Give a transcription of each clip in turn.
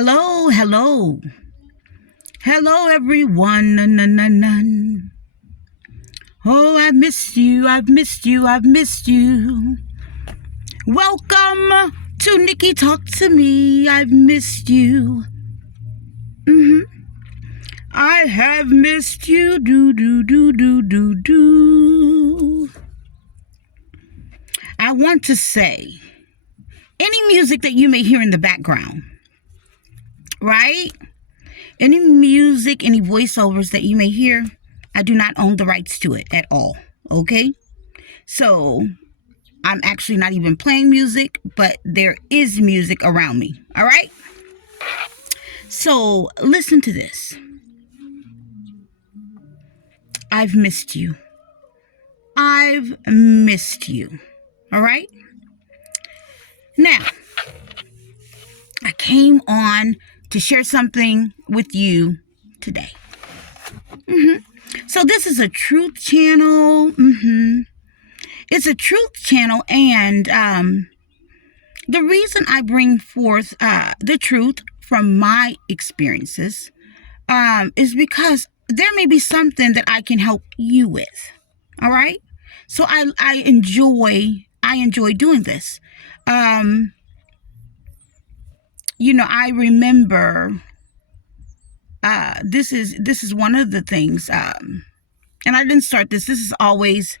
Hello, hello. Hello, everyone. Oh, I've missed you. I've missed you. I've missed you. Welcome to Nikki Talk to Me. I've missed you. I have missed you. Do. I want to say any music that you may hear in the background, right? Any music, any voiceovers that you may hear, I do not own the rights to it at all. Okay? So I'm actually not even playing music, but there is music around me. All right? So listen to this. I've missed you. I've missed you. All right? Now, I came on to share something with you today. So this is a truth channel. It's a truth channel, and the reason I bring forth the truth from my experiences is because there may be something that I can help you with. All right. So I enjoy doing this. I remember this is one of the things, and I didn't start this. This has always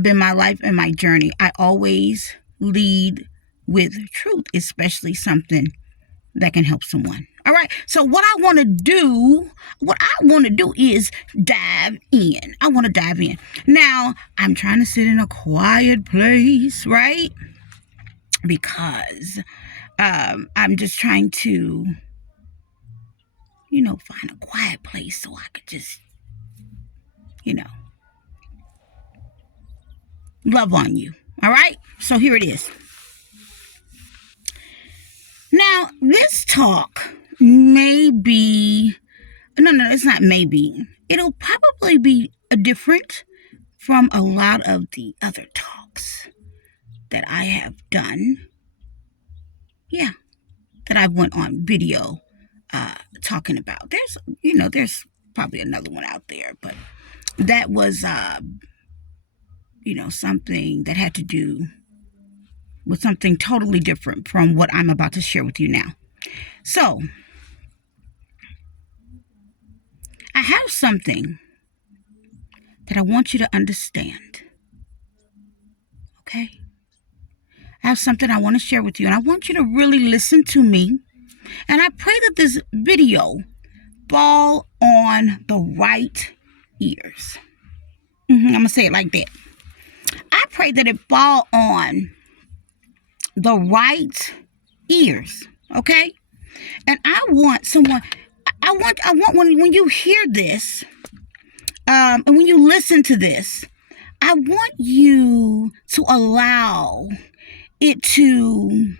been my life and my journey. I always lead with truth, especially something that can help someone. All right. So what I want to do is dive in. I want to dive in. Now, I'm trying to sit in a quiet place, right? Because I'm just trying to, find a quiet place so I could just, love on you. All right. So here it is. Now, this talk may be, no, it's not maybe. It'll probably be different from a lot of the other talks that I have done. Yeah, that I went on video talking about. There's probably another one out there, but that was, something that had to do with something totally different from what I'm about to share with you now. So, I have something that I want you to understand. Okay? I have something I want to share with you, and I want you to really listen to me. And I pray that this video fall on the right ears. I'm going to say it like that. I pray that it fall on the right ears. Okay? And I want when you hear this, and when you listen to this, I want you to allow it to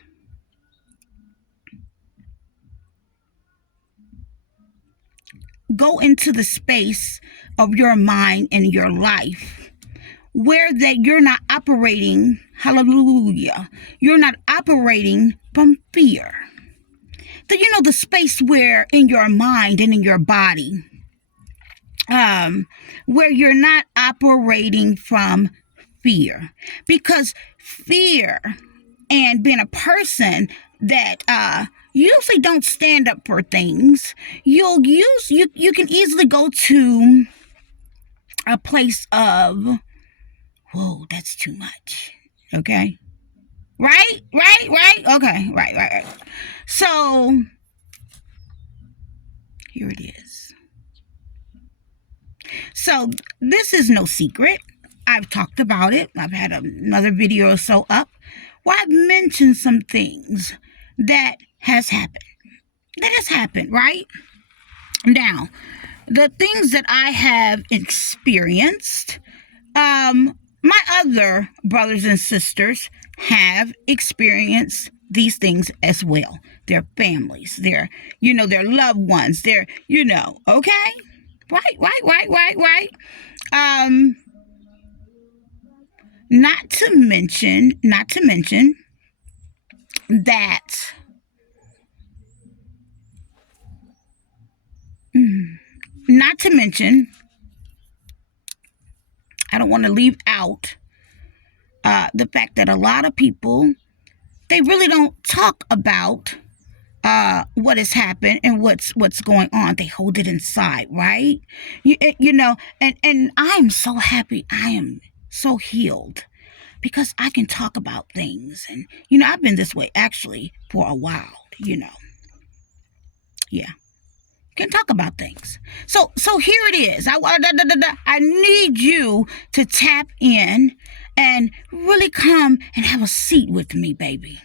go into the space of your mind and your life where that you're not operating, hallelujah, you're not operating from fear. The space where in your mind and in your body, where you're not operating from fear. Because fear and being a person that usually don't stand up for things, you can easily go to a place of, whoa, that's too much. Okay? Right? Okay, right. So, here it is. So, this is no secret. I've talked about it. I've had another video or so up where I've mentioned some things that has happened. Right? Now, the things that I have experienced, my other brothers and sisters have experienced these things as well. Their families, their loved ones, okay? Right. Not to mention that not to mention, I don't want to leave out the fact that a lot of people, they really don't talk about what has happened and what's going on. They hold it inside, right? You know, and I'm so happy. I am so healed because I can talk about things. And I've been this way actually for a while. Yeah, can talk about things. So here it is. I need you to tap in and really come and have a seat with me, baby.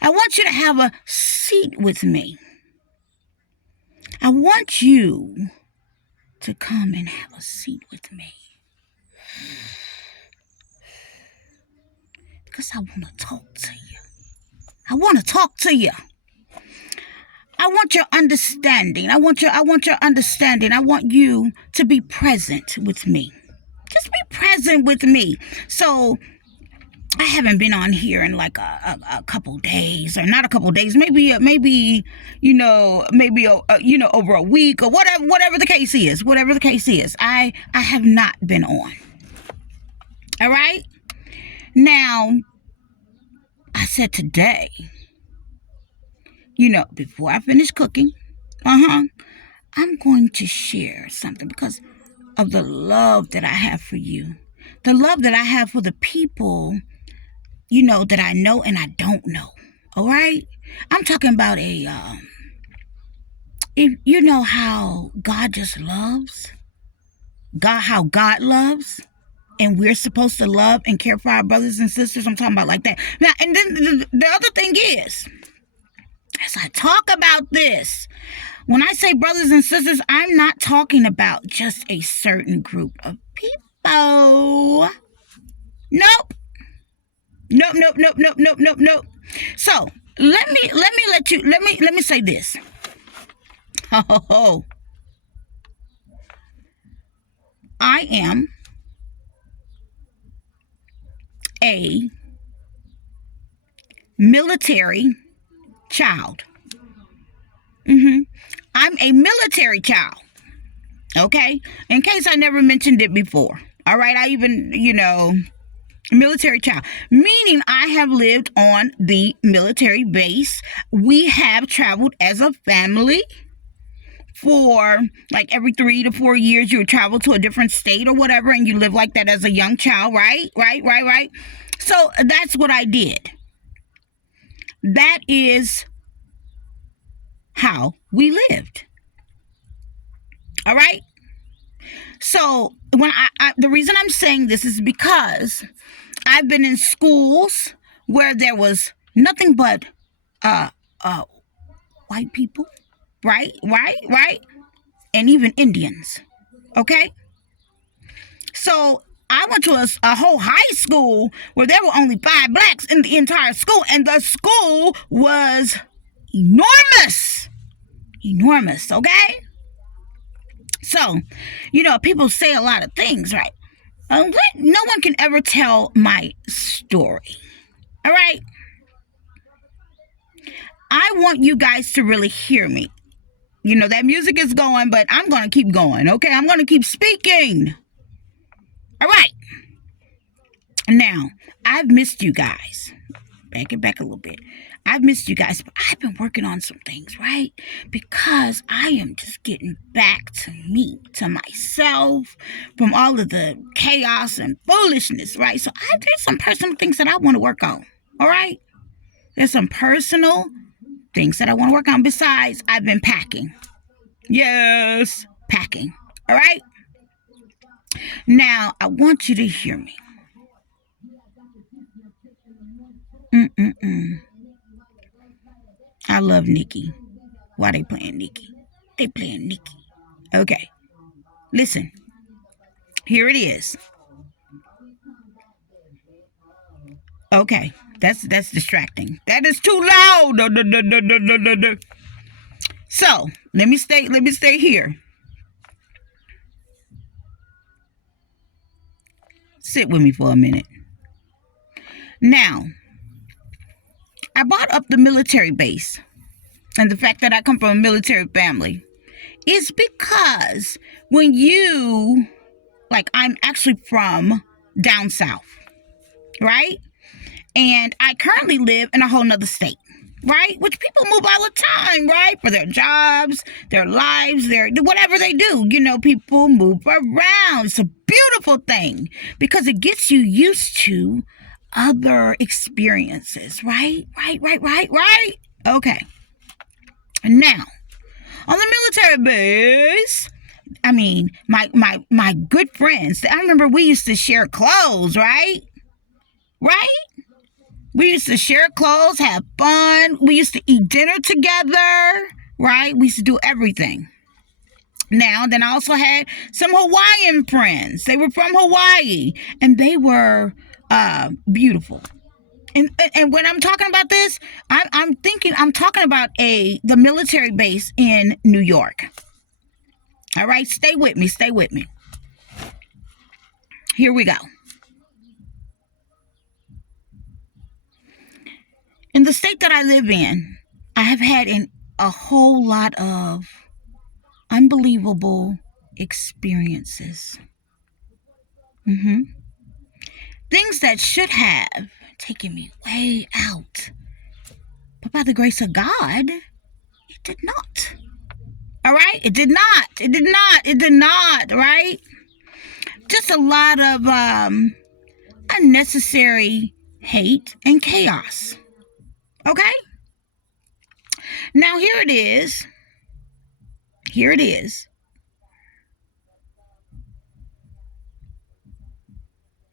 I want you to have a seat with me. I want you to come and have a seat with me. Because I want to talk to you. I want to talk to you. I want your understanding. I want your understanding. I want you to be present with me. Just be present with me. So I haven't been on here in like a couple days, or not a couple days, maybe over a week, or whatever the case is. Whatever the case is, I have not been on. All right. Now, I said today, before I finish cooking, I'm going to share something because of the love that I have for you, the love that I have for the people, that I know and I don't know. All right. I'm talking about if you know how God just loves, how God loves, and we're supposed to love and care for our brothers and sisters. I'm talking about like that. Now, and then the other thing is, as I talk about this, when I say brothers and sisters, I'm not talking about just a certain group of people. Nope. Nope. So let me say this. I am a military child. I'm a military child. Okay? In case I never mentioned it before. All right? I even, military child, meaning I have lived on the military base. We have traveled as a family for like every 3 to 4 years. You would travel to a different state or whatever, and you live like that as a young child, right? So that's what I did. That is how we lived. All right. So when the reason I'm saying this is because I've been in schools where there was nothing but white people, right, and even Indians. Okay. So I went to a whole high school where there were only 5 blacks in the entire school, and the school was enormous, okay? So, people say a lot of things, right? No one can ever tell my story, all right? I want you guys to really hear me. That music is going, but I'm going to keep going, okay? I'm going to keep speaking. All right. Now, I've missed you guys. Back it back a little bit. I've missed you guys, but I've been working on some things, right? Because I am just getting back to me, to myself, from all of the chaos and foolishness, right? So there's some personal things that I want to work on, all right? There's some personal things that I want to work on. Besides, I've been packing. Yes, packing, all right? Now, I want you to hear me. I love Nicki. Why they playing Nicki? They playing Nicki. Okay. Listen. Here it is. Okay. That's distracting. That is too loud. So, let me stay here. Sit with me for a minute. Now, I brought up the military base and the fact that I come from a military family. is because when you, like, I'm actually from down south, right? And I currently live in a whole nother state, right? Which people move all the time, right? For their jobs, their lives, their whatever they do. People move around. It's a beautiful thing because it gets you used to other experiences, right? Right. Okay. Now, on the military base, I mean, my good friends, I remember we used to share clothes, right? Right? We used to share clothes, have fun. We used to eat dinner together, right? We used to do everything. Now, then I also had some Hawaiian friends. They were from Hawaii, and they were beautiful. And when I'm talking about this, I'm talking about the military base in New York. All right, stay with me. Here we go. In the state that I live in, I have had a whole lot of unbelievable experiences. Things that should have taken me way out. But by the grace of God, it did not. All right? It did not, right? Just a lot of unnecessary hate and chaos. Okay? Now, here it is.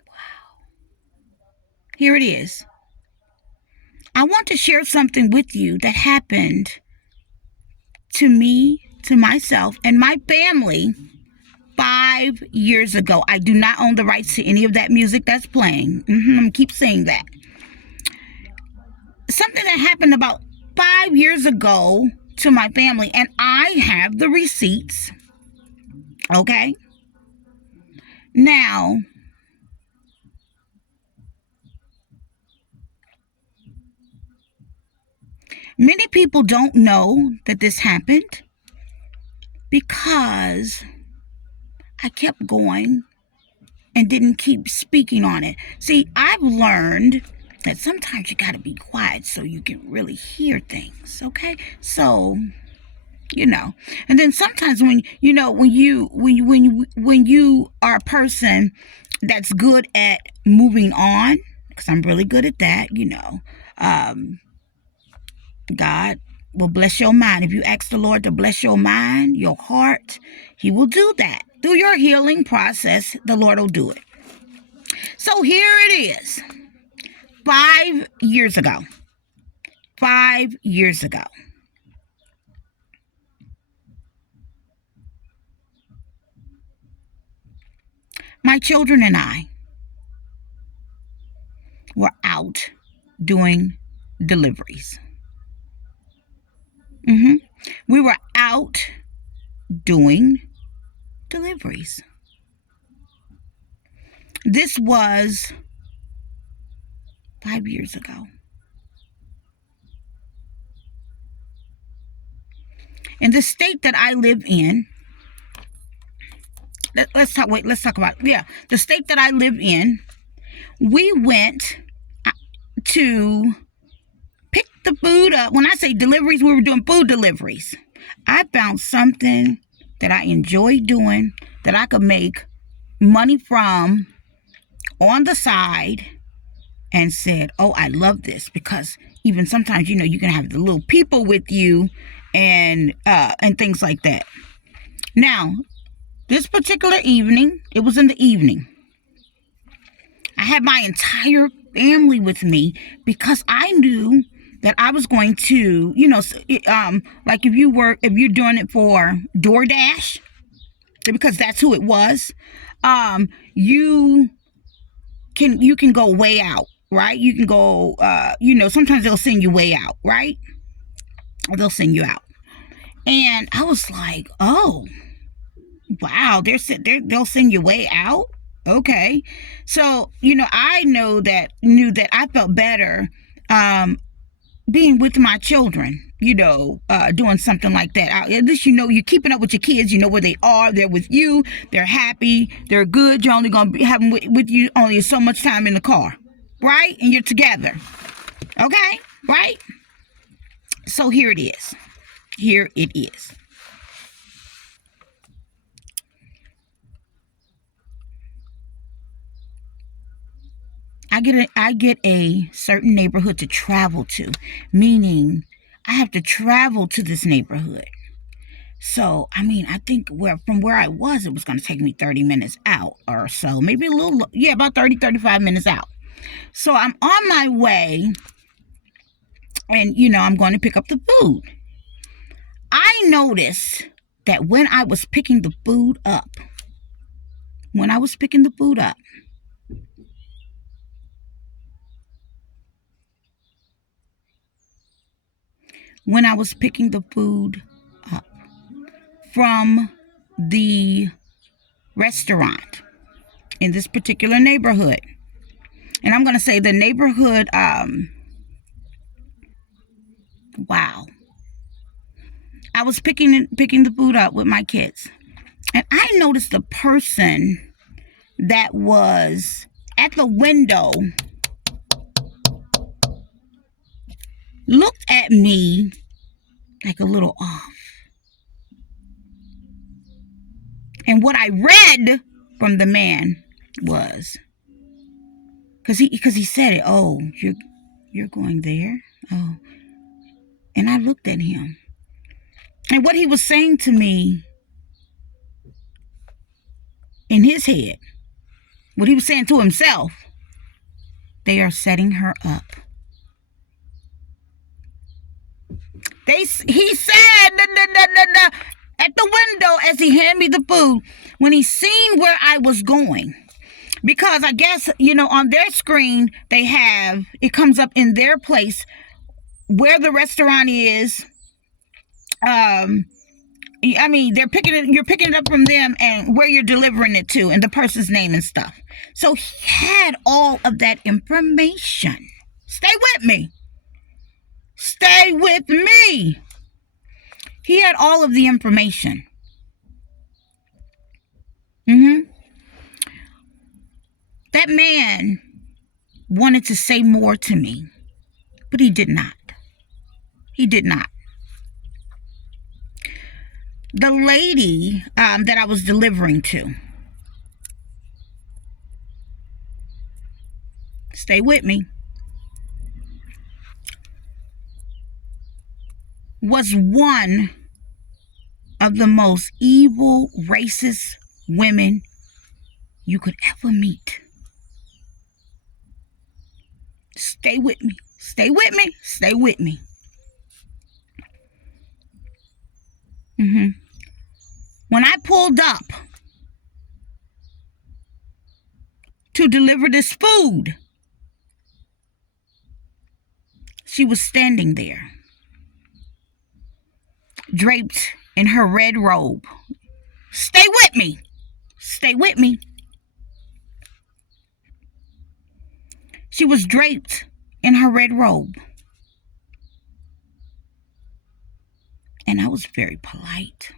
Wow. Here it is. I want to share something with you that happened to me, to myself, and my family 5 years ago. I do not own the rights to any of that music that's playing. I'm going to keep saying that. Something that happened about 5 years ago to my family, and I have the receipts. Okay? Now, many people don't know that this happened because I kept going and didn't keep speaking on it. See, I've learned that sometimes you got to be quiet so you can really hear things, okay? So, and then sometimes when you are a person that's good at moving on, because I'm really good at that, God will bless your mind. If you ask the Lord to bless your mind, your heart, He will do that. Through your healing process, the Lord will do it. So here it is. 5 years ago. 5 years ago. My children and I were out doing deliveries. We were out doing deliveries. This was 5 years ago. In the state that I live in, let's talk about the state that I live in. We went to pick the food up. When I say deliveries, we were doing food deliveries. I found something that I enjoy doing that I could make money from on the side, and said, oh, I love this, because even sometimes, you can have the little people with you and things like that. Now, this particular evening, it was in the evening, I had my entire family with me because I knew that I was going to, like if you're doing it for DoorDash, because that's who it was, you can go way out, right? You can go, sometimes they'll send you way out, right? They'll send you out. And I was like, oh, wow, they'll send you way out? Okay. So, I knew that I felt better being with my children, doing something like that. At least you're keeping up with your kids. You know where they are. They're with you. They're happy. They're good. You're only going to have them with you only so much time in the car, right? And you're together. Okay? Right? So here it is. Here it is. I get a certain neighborhood to travel to, meaning I have to travel to this neighborhood. So, I think from where I was, it was going to take me 30 minutes out or so, maybe about 35 minutes out. So I'm on my way, and, I'm going to pick up the food. I noticed that when I was picking the food up, when I was picking the food up from the restaurant in this particular neighborhood, and I'm going to say the neighborhood, wow. I was picking the food up with my kids, and I noticed the person that was at the window looked at me like a little off. And what I read from the man was, because he said it, oh, you're going there? Oh. And I looked at him. And what he was saying to me in his head, what he was saying to himself, they are setting her up. He said at the window as he handed me the food, when he seen where I was going, because I guess, on their screen, it comes up in their place where the restaurant is. You're picking it up from them and where you're delivering it to and the person's name and stuff. So he had all of that information. Stay with me. Stay with me. He had all of the information. That man wanted to say more to me, but he did not. He did not. The lady that I was delivering to, stay with me, was one of the most evil, racist women you could ever meet. Stay with me. Stay with me. Stay with me. When I pulled up to deliver this food, she was standing there, draped in her red robe. Stay with me. Stay with me. She was draped in her red robe. And I was very polite,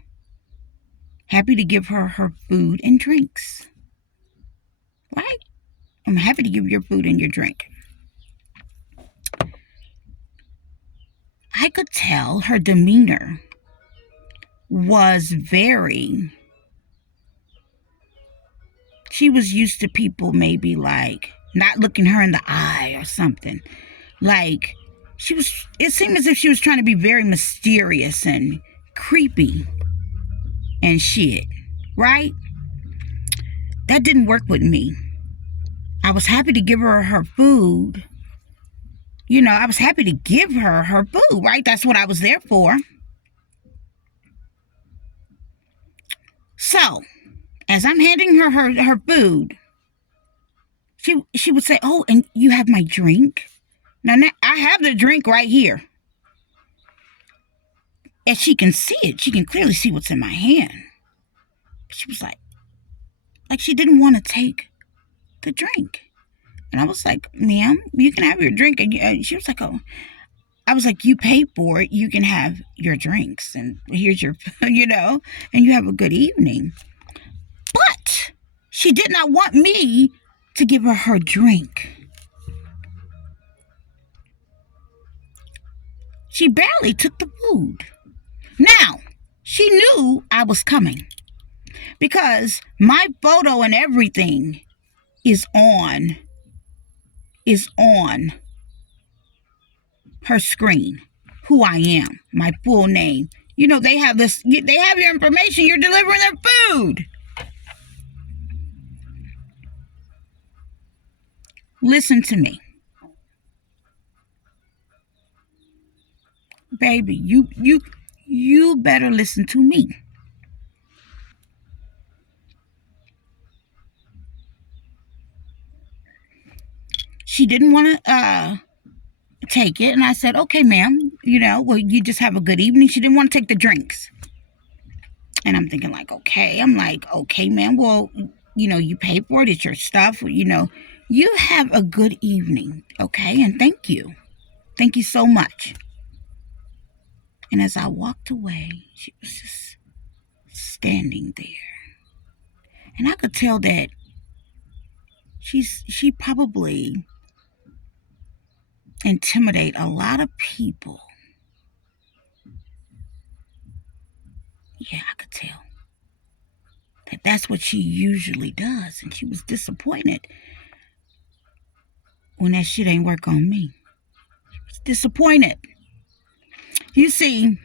happy to give her her food and drinks. Right? I'm happy to give you your food and your drink. I could tell her demeanor was she was used to people maybe like not looking her in the eye or something. Like, it seemed as if she was trying to be very mysterious and creepy and shit, right? That didn't work with me. I was happy to give her her food. I was happy to give her her food, right? That's what I was there for. So, as I'm handing her her food, she would say, oh, and you have my drink? Now, I have the drink right here. And she can see it. She can clearly see what's in my hand. She was like she didn't want to take the drink. And I was like, ma'am, you can have your drink. And she was like, oh, I was like, you paid for it. You can have your drinks. And here's your, and you have a good evening. But she did not want me to give her drink. She barely took the food. Now, she knew I was coming because my photo and everything is on her screen. Who I am, my full name. They have your information. You're delivering their food. Listen to me. Baby, you better listen to me. She didn't want to take it, and I said, okay, ma'am, well, you just have a good evening. She didn't want to take the drinks. And I'm thinking like, okay, ma'am, well, you pay for it. It's your stuff. You have a good evening. Okay. And thank you. Thank you so much. And as I walked away, she was just standing there. And I could tell that she probably intimidate a lot of people. Yeah, I could tell that that's what she usually does. And she was disappointed when that shit ain't work on me. She was disappointed. You see,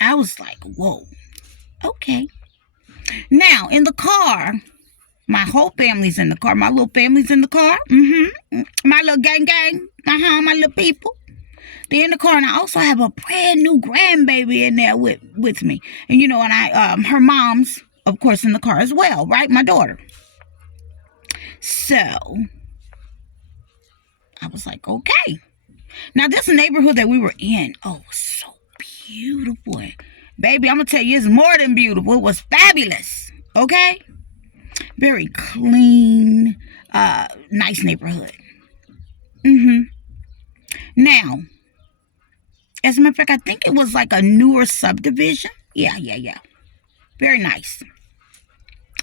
I was like, whoa, okay. Now, in the car, my whole family's in the car. My little family's in the car. My little gang. My little people. They're in the car, and I also have a brand new grandbaby in there with me. And and I her mom's, of course, in the car as well, right? My daughter. So I was like, okay. Now this neighborhood that we were in, so beautiful. Baby, I'm gonna tell you, it's more than beautiful. It was fabulous. Okay? Very clean, nice neighborhood. Now, as a matter of fact, I think it was like a newer subdivision. Yeah. Very nice.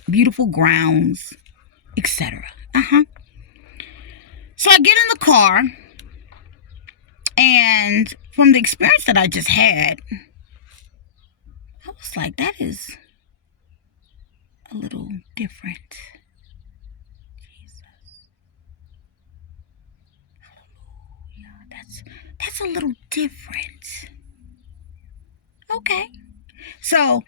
Beautiful grounds, etc. So I get in the car, and from the experience that I just had, I was like, that is a little different. Jesus. Hallelujah. That's a little different. Okay. So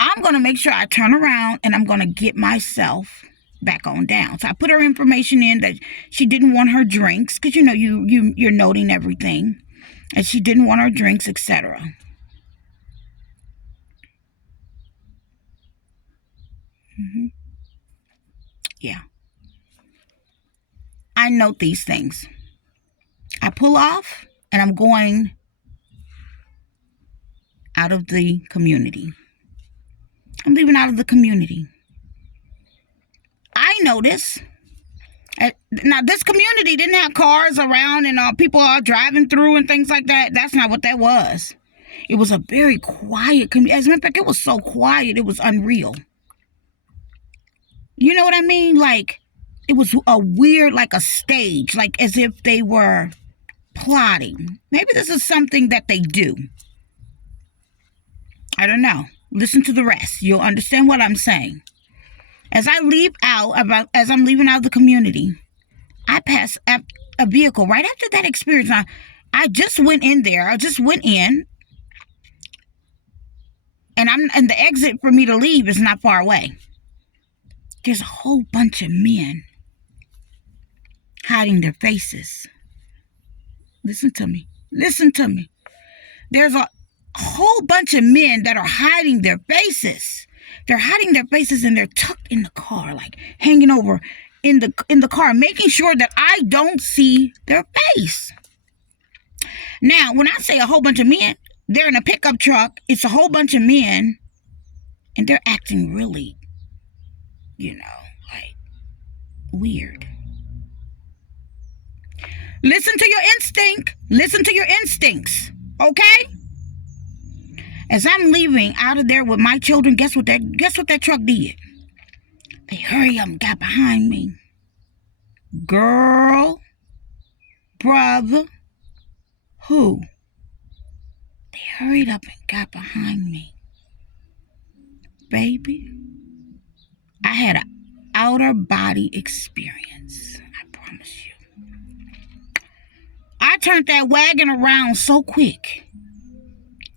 I'm going to make sure I turn around, and I'm going to get myself back on down. So I put her information in that she didn't want her drinks, because you're noting everything, and she didn't want her drinks, etc. Yeah. I note these things. I pull off, and I'm going out of the community. I'm leaving out of the community. I notice. Now, this community didn't have cars around and people all driving through and things like that. That's not what that was. It was a very quiet community. As a matter of fact, it was so quiet, it was unreal. You know what I mean? Like, it was a weird, like a stage, like as if they were plotting. Maybe this is something that they do. I don't know. Listen to the rest. You'll understand what I'm saying. As I'm leaving out of the community, I pass a vehicle right after that experience. I just went in there. I just went in, and the exit for me to leave is not far away. There's a whole bunch of men hiding their faces. Listen to me. There's a whole bunch of men that are hiding their faces. They're hiding their faces, and they're tucked in the car, like hanging over in the car, making sure that I don't see their face. Now, when I say a whole bunch of men, they're in a pickup truck. It's a whole bunch of men, and they're acting really, like weird. Listen to your instinct. Listen to your instincts. Okay? As I'm leaving out of there with my children, guess what that truck did? They hurry up and got behind me. Girl, brother, who? They hurried up and got behind me. Baby, I had an outer body experience. I promise you. I turned that wagon around so quick.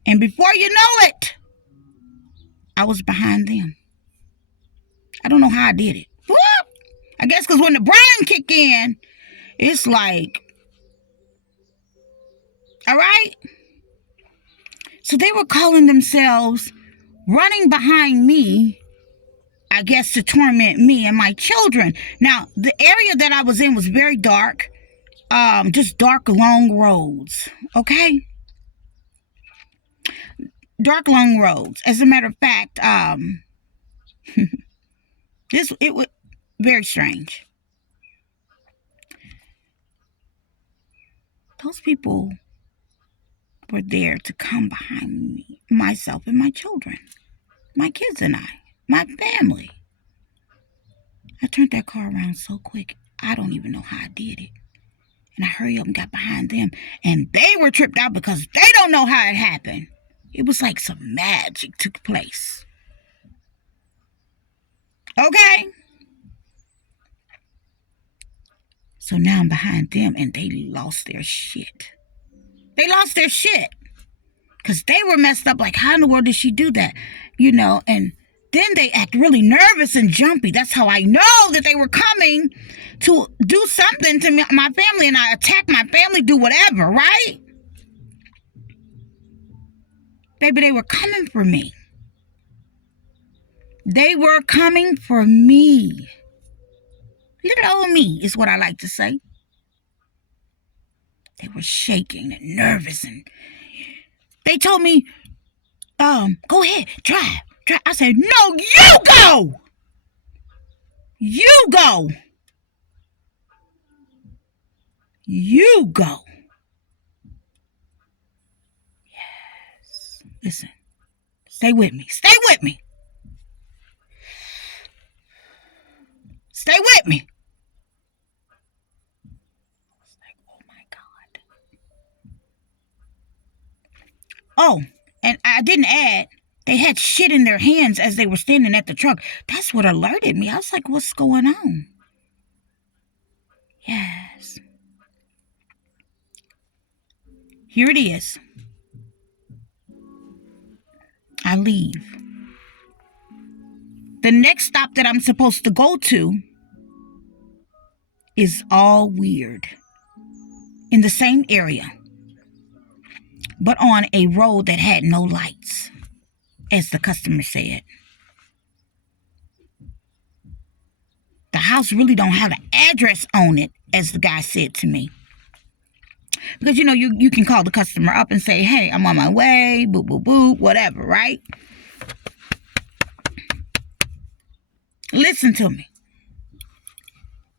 And before you know it, I was behind them. I don't know how I did it. Whoop! I guess because when the brain kick in, it's like, all right? So they were calling themselves running behind me, I guess to torment me and my children. Now, the area that I was in was very dark. Just dark, long roads. Okay? Dark, long roads. As a matter of fact, it was very strange. Those people were there to come behind me, myself and my children, my kids and I, my family. I turned that car around so quick, I don't even know how I did it. And I hurried up and got behind them, and they were tripped out because they don't know how it happened. It was like some magic took place. Okay? So now I'm behind them, and they lost their shit. They lost their shit. Because they were messed up, like, how in the world did she do that? You know, and then they act really nervous and jumpy. That's how I know that they were coming to do something to me, my family, and I attack my family, do whatever, right? Baby, they were coming for me. They were coming for me. Little old me is what I like to say. They were shaking and nervous, and they told me, go ahead, drive. I said, no, you go. You go. You go. Yes. Listen, stay with me. Stay with me. Stay with me. I was like, oh my God. Oh, and I didn't add, they had shit in their hands as they were standing at the truck. That's what alerted me. I was like, what's going on? Yes. Here it is. I leave. The next stop that I'm supposed to go to is all weird. In the same area, but on a road that had no lights, as the customer said. The house really don't have an address on it, as the guy said to me. Because, you know, you can call the customer up and say, hey, I'm on my way, boop, boop, boop, whatever, right? Listen to me.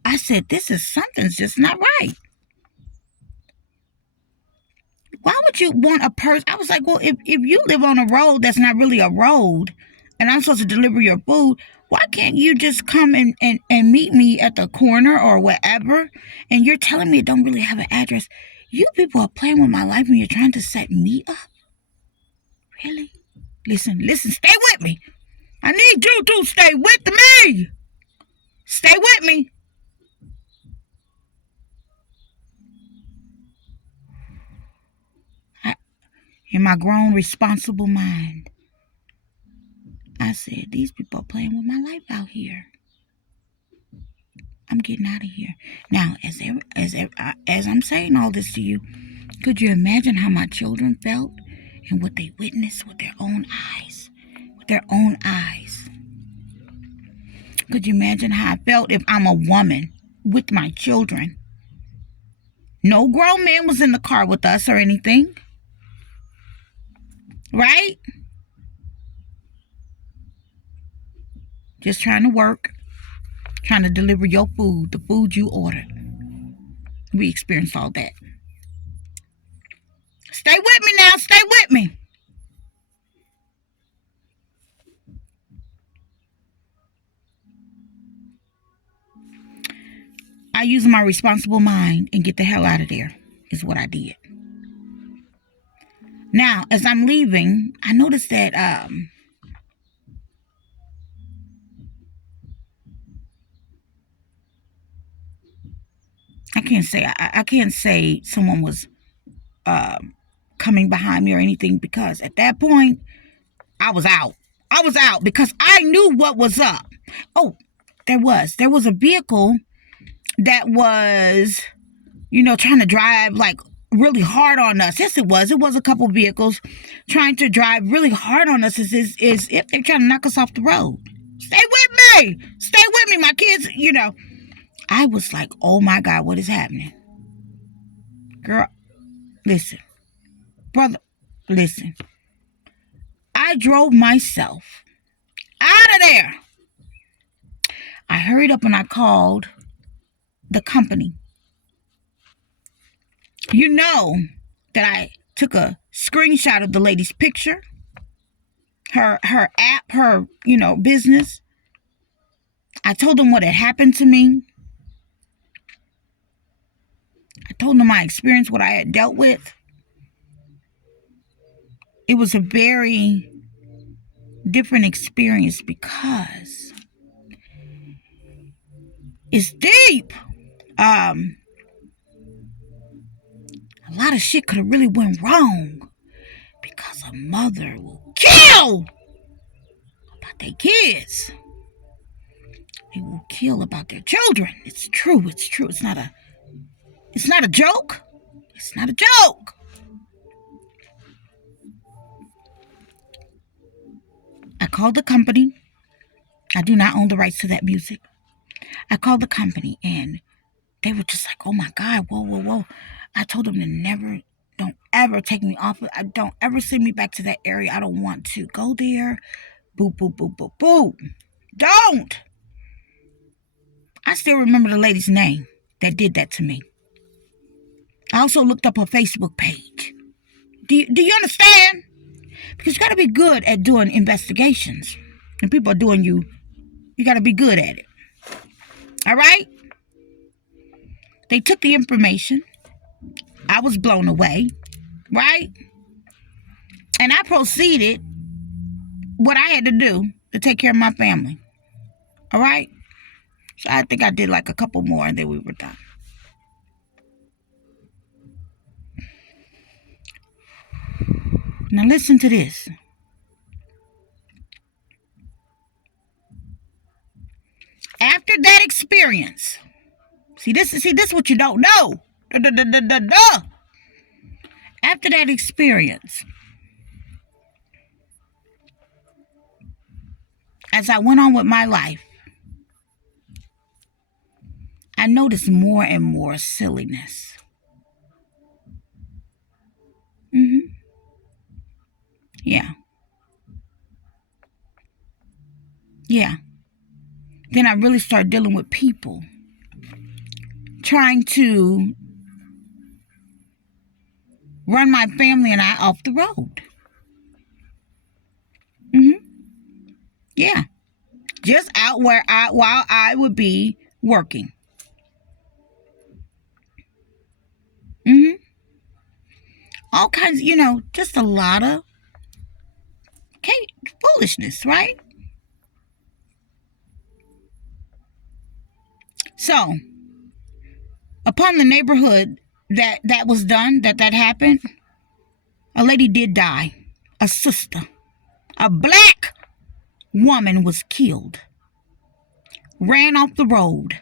I said, something's just not right. Why would you want a person? I was like, well, if you live on a road that's not really a road, and I'm supposed to deliver your food, why can't you just come and meet me at the corner or wherever? And you're telling me it don't really have an address. You people are playing with my life and you're trying to set me up? Really? Listen, stay with me. I need you to stay with me. Stay with me. In my grown, responsible mind, I said, these people are playing with my life out here. I'm getting out of here. Now, as I'm saying all this to you, could you imagine how my children felt and what they witnessed with their own eyes? With their own eyes. Could you imagine how I felt if I'm a woman with my children? No grown man was in the car with us or anything. Right? Just trying to work. Trying to deliver your food, the food you ordered. We experienced all that. Stay with me now. Stay with me. I used my responsible mind and get the hell out of there is what I did. Now, as I'm leaving, I noticed that I can't say someone was coming behind me or anything, because at that point I was out. I was out because I knew what was up. Oh, there was a vehicle that was, trying to drive like really hard on us. Yes, it was. It was a couple vehicles trying to drive really hard on us. Is if they're trying to knock us off the road. Stay with me. Stay with me, my kids. I was like, oh my God, what is happening? Girl, listen. Brother, listen. I drove myself out of there. I hurried up and I called the company. You know that I took a screenshot of the lady's picture, her app, her, business. I told them what had happened to me. I told them my experience, what I had dealt with. It was a very different experience because it's deep. A lot of shit could have really went wrong because a mother will kill about their kids. They will kill about their children. It's true. It's true. It's not a joke. It's not a joke. I called the company. I do not own the rights to that music. I called the company and they were just like, oh my God, whoa. I told them to don't ever take me off. Don't ever send me back to that area. I don't want to go there. Boo. Don't. I still remember the lady's name that did that to me. I also looked up her Facebook page. Do you understand? Because you got to be good at doing investigations. And people are doing you got to be good at it. All right? They took the information. I was blown away. Right? And I proceeded what I had to do to take care of my family. All right? So I think I did like a couple more and then we were done. Now listen to this. After that experience, see this is what you don't know. After that experience, as I went on with my life, I noticed more and more silliness. Yeah. Then I really started dealing with people trying to run my family and I off the road. Yeah. Just out while I would be working. All kinds, just a lot of foolishness, right? So, upon the neighborhood that was done, that happened, a lady did die. A sister. A black woman was killed. Ran off the road.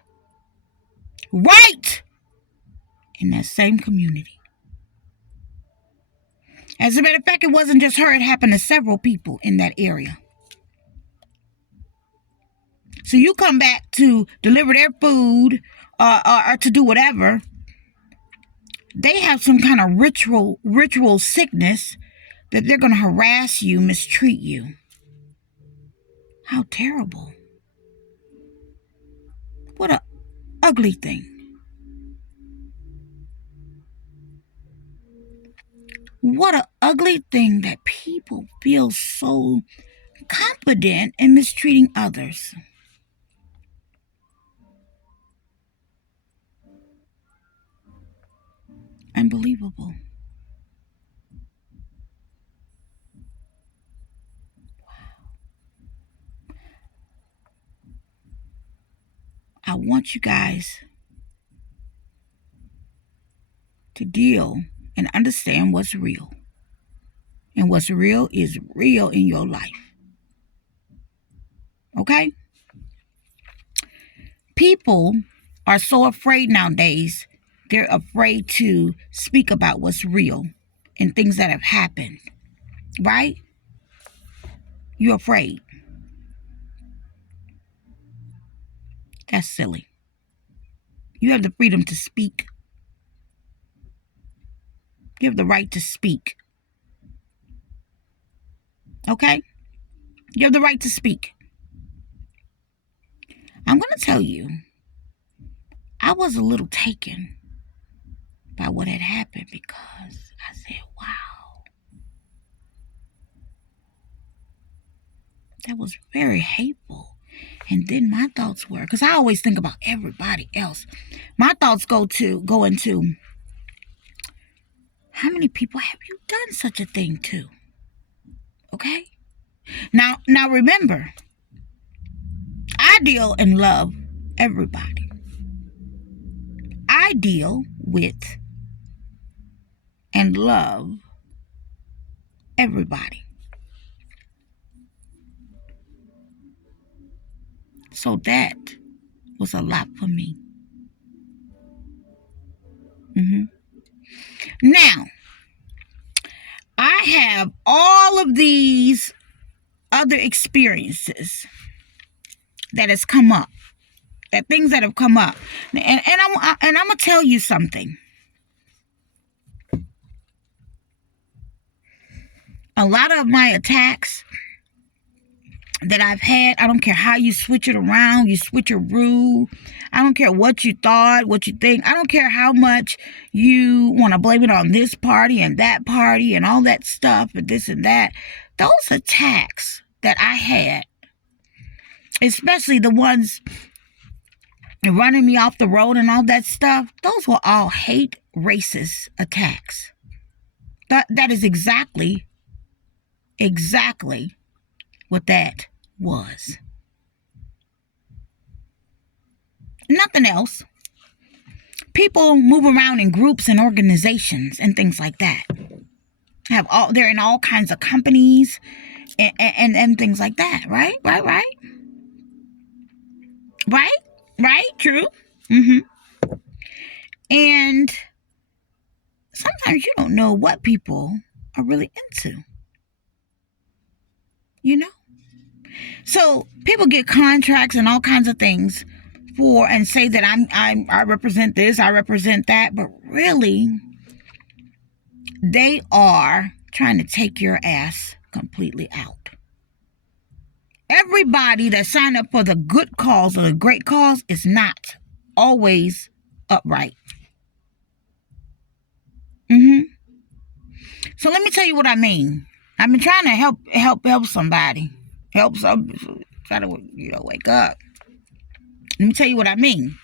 Right in that same community. As a matter of fact, it wasn't just her. It happened to several people in that area. So you come back to deliver their food or to do whatever. They have some kind of ritual sickness that they're going to harass you, mistreat you. How terrible. What a ugly thing. What an ugly thing that people feel so confident in mistreating others. Unbelievable. I want you guys to deal and understand what's real. And what's real is real in your life. Okay? People are so afraid nowadays. They're afraid to speak about what's real and things that have happened. Right? You're afraid. That's silly. You have the freedom to speak. You have the right to speak. Okay? You have the right to speak. I'm going to tell you, I was a little taken by what had happened because I said, wow, that was very hateful. And then my thoughts were, because I always think about everybody else. My thoughts go into, how many people have you done such a thing to? Okay? Now remember, I deal and love everybody. I deal with and love everybody. So that was a lot for me. Now, I have all of these other experiences that has come up, that things that have come up, and I'm gonna tell you something. A lot of my attacks that I've had, I don't care how you switch it around, you switch a rule. I don't care what you thought, what you think. I don't care how much you want to blame it on this party and that party and all that stuff and this and that. Those attacks that I had, especially the ones running me off the road and all that stuff, those were all hate racist attacks. That is exactly what that was. Nothing else. People move around in groups and organizations and things like that. They're in all kinds of companies and things like that, right? Right? True. And sometimes you don't know what people are really into. You know? So people get contracts and all kinds of things and say that I represent this, I represent that, but really they are trying to take your ass completely out. Everybody that signed up for the good cause or the great cause is not always upright. So let me tell you what I mean. I've been trying to help somebody. Try to, wake up. Let me tell you what I mean.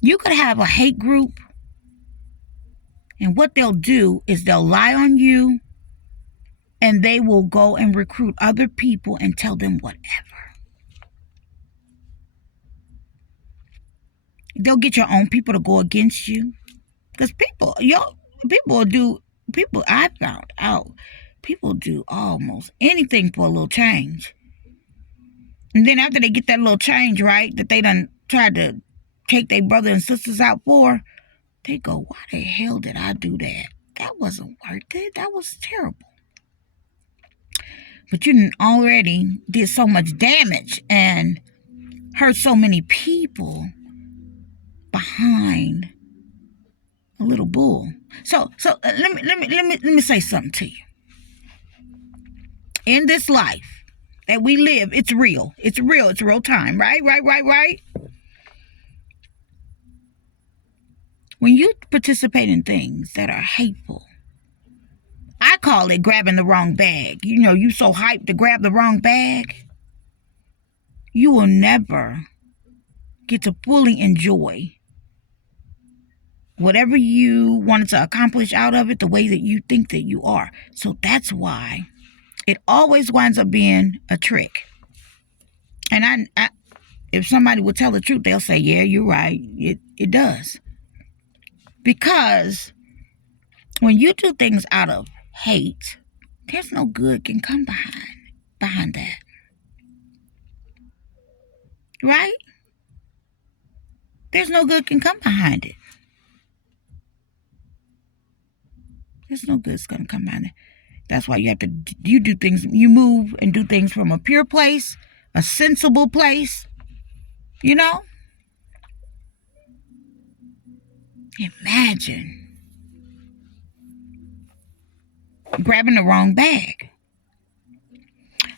You could have a hate group, and what they'll do is they'll lie on you, and they will go and recruit other people and tell them whatever. They'll get your own people to go against you. Because I found out, people do almost anything for a little change. And then after they get that little change, right, that they done tried to take their brother and sisters out for, they go, why the hell did I do that? That wasn't worth it. That was terrible. But you already did so much damage and hurt so many people behind a little bull. So let me say something to you. In this life that we live, it's real. It's real. It's real time, right? When you participate in things that are hateful, I call it grabbing the wrong bag. You so hyped to grab the wrong bag, you will never get to fully enjoy whatever you wanted to accomplish out of it the way that you think that you are. So that's why it always winds up being a trick. And I if somebody would tell the truth, they'll say, yeah, you're right. It does. Because when you do things out of hate, there's no good can come behind that. Right? There's no good can come behind it. There's no good's gonna come behind it. That's why you do things, you move and do things from a pure place, a sensible place, Imagine grabbing the wrong bag.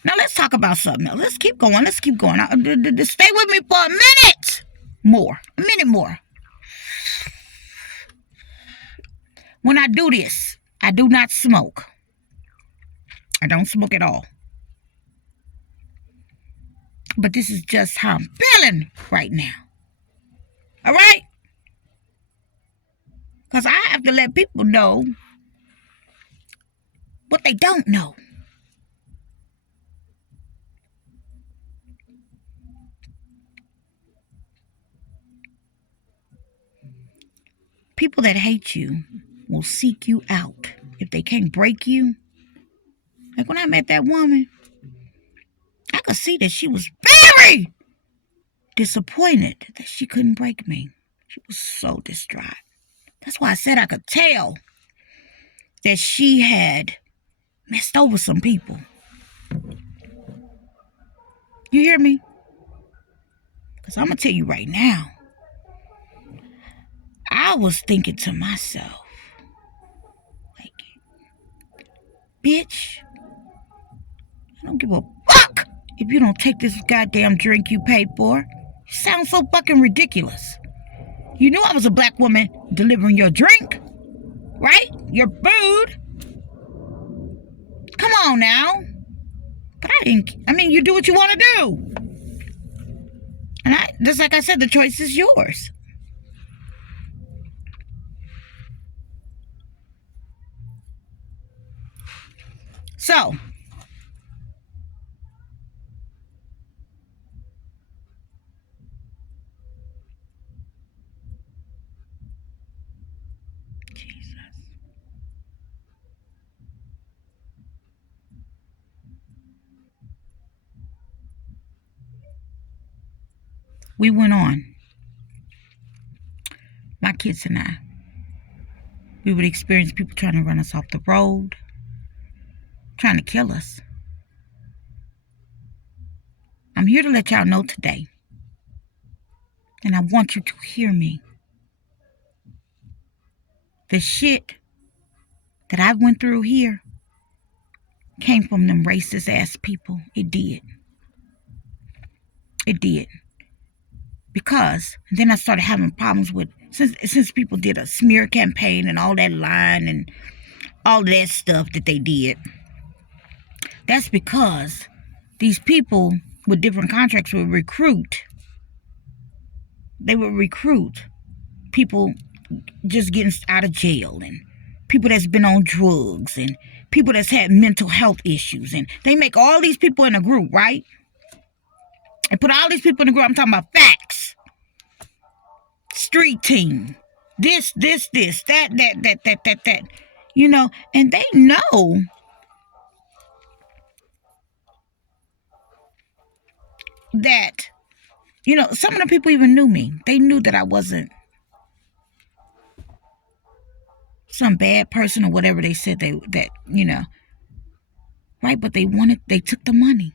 Now let's talk about something else. Let's keep going. Stay with me for a minute more. When I do this, I do not smoke. I don't smoke at all. But this is just how I'm feeling right now. All right? Because I have to let people know what they don't know. People that hate you will seek you out. If they can't break you. Like when I met that woman, I could see that she was very disappointed that she couldn't break me. She was so distraught. That's why I said I could tell that she had messed over some people. You hear me? Because I'm going to tell you right now, I was thinking to myself, like, bitch, I don't give a fuck if you don't take this goddamn drink you paid for. You sound so fucking ridiculous. You knew I was a black woman delivering your drink, right? Your food. Come on now. But you do what you want to do. And just like I said, the choice is yours. So, Jesus. We went on. My kids and I. We would experience people trying to run us off the road, trying to kill us. I'm here to let y'all know today, and I want you to hear me. The shit that I went through here came from them racist ass people. It did. It did. Because then I started having problems with, since people did a smear campaign and all that lying and all that stuff that they did. That's because these people with different contracts would recruit. They would recruit people just getting out of jail and people that's been on drugs and people that's had mental health issues. And they make all these people in a group, right? And put all these people in a group. I'm talking about facts. Street team. This, that. And they know that, some of the people even knew me. They knew that I wasn't some bad person or whatever they said right? But they took the money.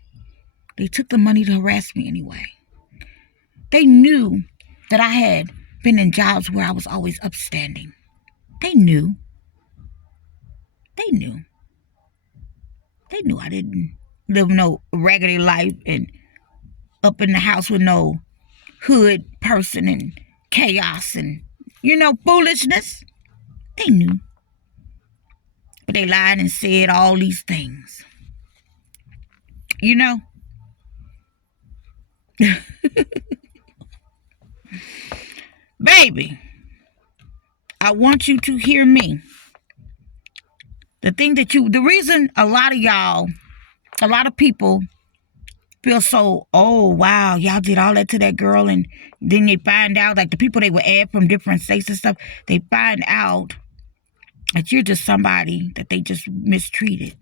They took the money to harass me anyway. They knew that I had been in jobs where I was always upstanding. They knew. They knew I didn't live no raggedy life and up in the house with no hood person and chaos and Foolishness. They knew. But they lied and said all these things. Baby, I want you to hear me. The reason a lot of people feel so, oh, wow, y'all did all that to that girl, and then they find out, like the people they would add from different states and stuff, they find out that you're just somebody that they just mistreated,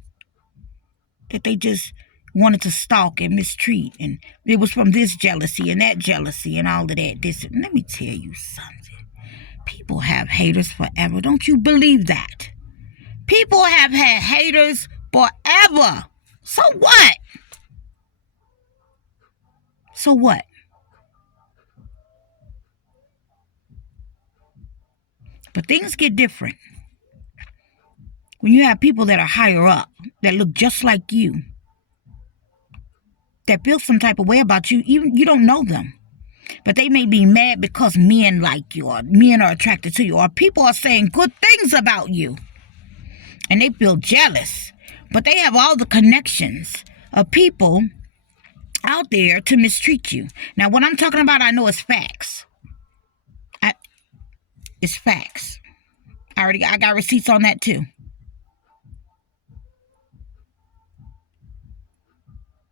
that they just wanted to stalk and mistreat, and it was from this jealousy and that jealousy and all of that. Let me tell you something. People have haters forever. Don't you believe that? People have had haters forever. So what? So what? But things get different when you have people that are higher up, that look just like you, that feel some type of way about you. You don't know them, but they may be mad because men like you, or men are attracted to you, or people are saying good things about you, and they feel jealous. But they have all the connections of people out there to mistreat you. Now, what I'm talking about, I know it's facts. It's facts. I got receipts on that too.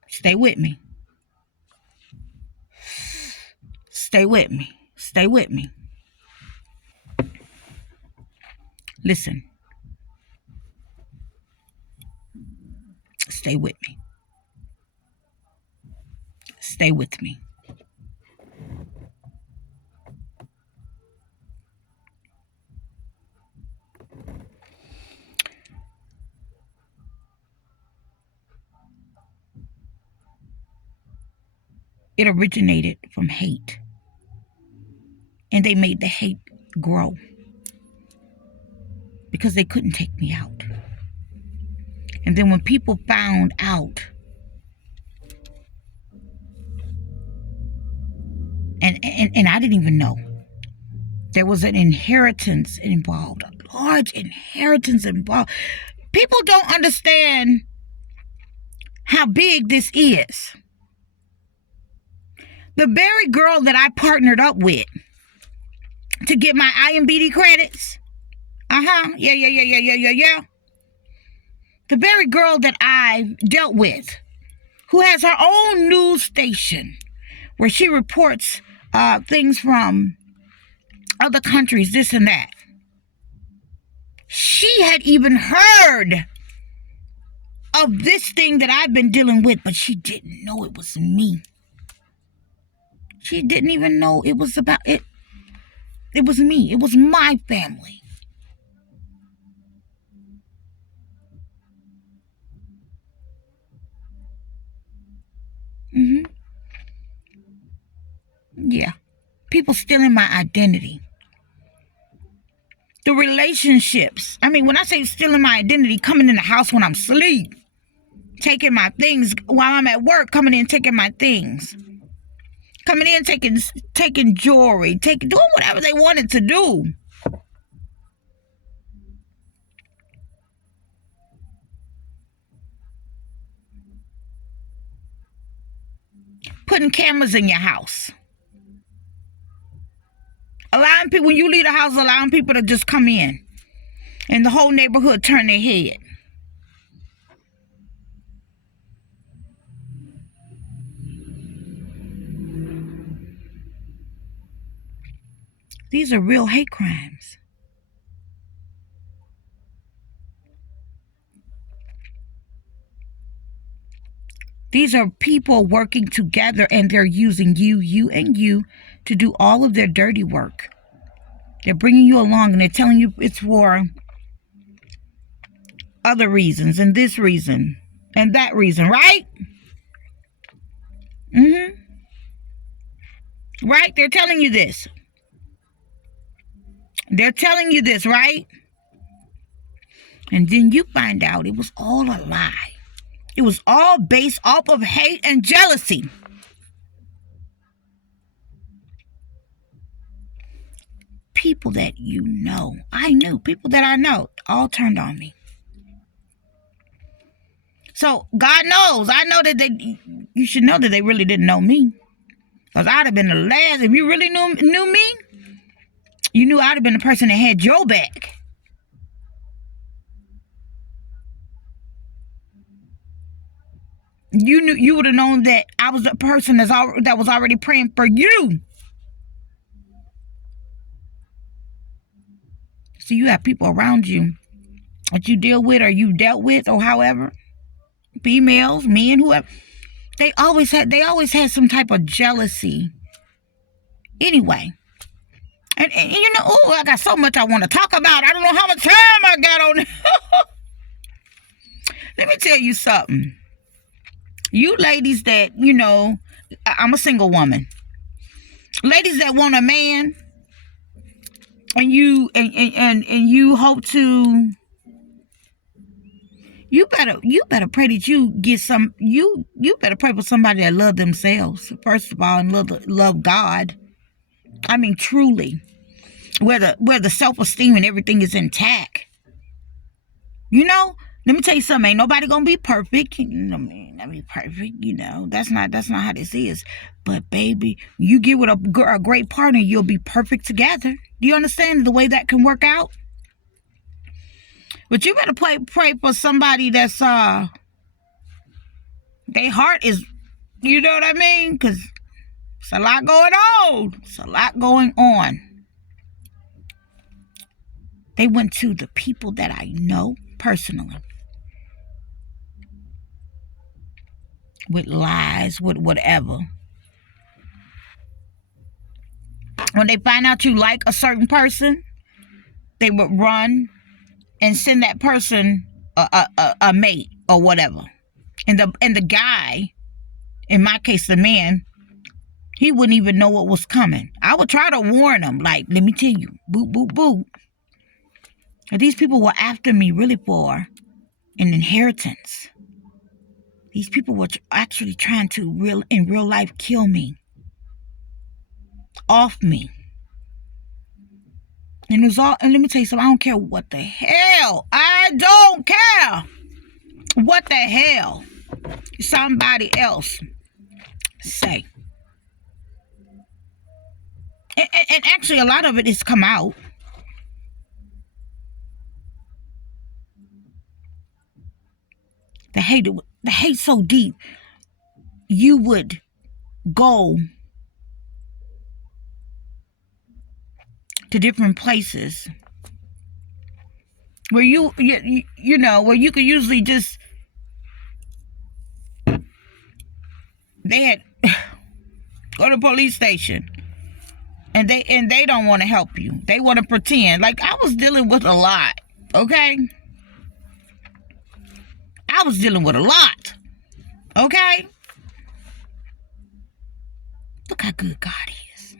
Stay with me. Stay with me. Stay with me. Listen. Stay with me. Stay with me. It originated from hate. And they made the hate grow because they couldn't take me out. And then when people found out, and I didn't even know, there was an inheritance involved, a large inheritance involved. People don't understand how big this is. The very girl that I partnered up with to get my IMBD credits, yeah. The very girl that I dealt with, who has her own news station where she reports things from other countries, this and that. She had even heard of this thing that I've been dealing with, but she didn't know it was me. She didn't even know it was about it. It was me. It was my family. Yeah. People stealing my identity. The relationships. I mean, when I say stealing my identity, coming in the house when I'm asleep, taking my things while I'm at work, coming in taking my things, coming in taking jewelry, doing whatever they wanted to do. Putting cameras in your house. Allowing people, when you leave the house, allowing people to just come in. And the whole neighborhood turn their head. These are real hate crimes. These are people working together, and they're using you and you to do all of their dirty work. They're bringing you along, and they're telling you it's for other reasons, and this reason, and that reason, right? Right? They're telling you this. They're telling you this, right? And then you find out it was all a lie. It was all based off of hate and jealousy. people that you know. I knew people that I know all turned on me. So God knows. I know that you should know that they really didn't know me. Because I'd have been the last. If you really knew me, you knew I'd have been the person that had your back. You would have known that I was the person that was already praying for you. So you have people around you that you deal with or you dealt with or however, females, men, whoever. They always had some type of jealousy. Anyway. And you know, oh, I got so much I want to talk about. I don't know how much time I got on it. Let me tell you something. You ladies that, you know, I'm a single woman. Ladies that want a man and you hope to, you better pray that you get some, you better pray for somebody that love themselves, first of all, and love God. I mean, truly, where the self-esteem and everything is intact. You know, let me tell you something. Ain't nobody gonna be perfect. You know, not be perfect. You know, that's not how this is. But baby, you get with a great partner, you'll be perfect together. Do you understand the way that can work out? But you better pray for somebody that's their heart is, you know what I mean? Because it's a lot going on. It's a lot going on. They went to the people that I know personally. With lies, with whatever. When they find out you like a certain person, they would run and send that person a mate or whatever. And the guy, in my case the man, he wouldn't even know what was coming. I would try to warn him, like, let me tell you, boop, boop, boop. And these people were after me really for an inheritance. These people were actually trying to in real life kill me. Off me. And it was all, and let me tell you something, I don't care what the hell. I don't care what the hell somebody else say. And actually a lot of it has come out. The hate so deep, you would go to different places where you know, where you could usually just, they had go to the police station and they don't want to help you. They want to pretend. Like, I was dealing with a lot, okay? I was dealing with a lot, okay? Look how good God is.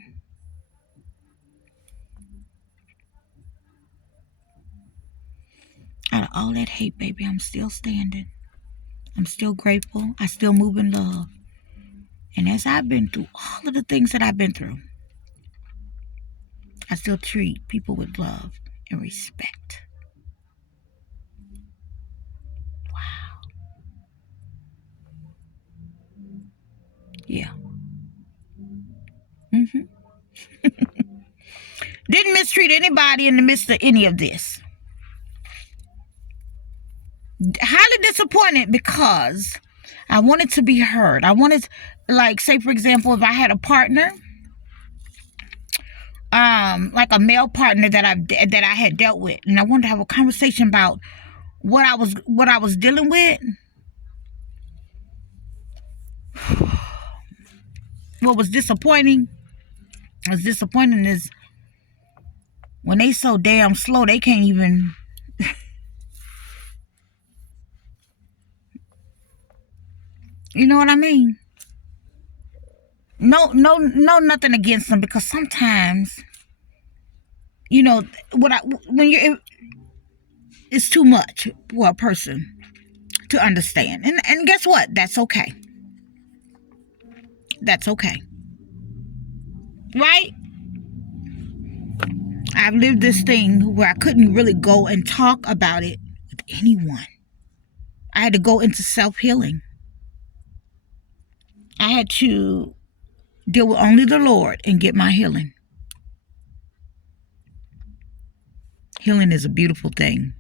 Out of all that hate, baby, I'm still standing. I'm still grateful. I still move in love. And as I've been through all of the things that I've been through, I still treat people with love and respect. Wow. Yeah. Didn't mistreat anybody in the midst of any of this. Highly disappointed because I wanted to be heard. I wanted, like, say for example, if I had a partner, like a male partner that I had dealt with, and I wanted to have a conversation about what I was dealing with. What was disappointing is when they so damn slow, they can't even you know what I mean? No, nothing against them, because sometimes, you know, it's too much for a person to understand, and guess what? That's okay. That's okay, right? I've lived this thing where I couldn't really go and talk about it with anyone. I had to go into self-healing. I had to deal with only the Lord and get my healing. Healing is a beautiful thing.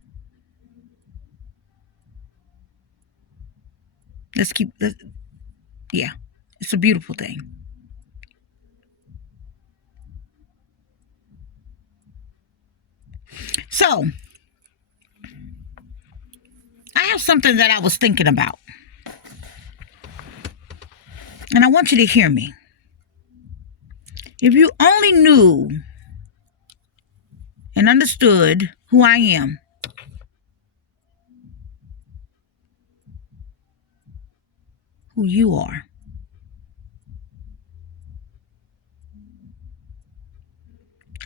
Yeah, it's a beautiful thing. So, I have something that I was thinking about. And I want you to hear me. If you only knew and understood who I am, who you are,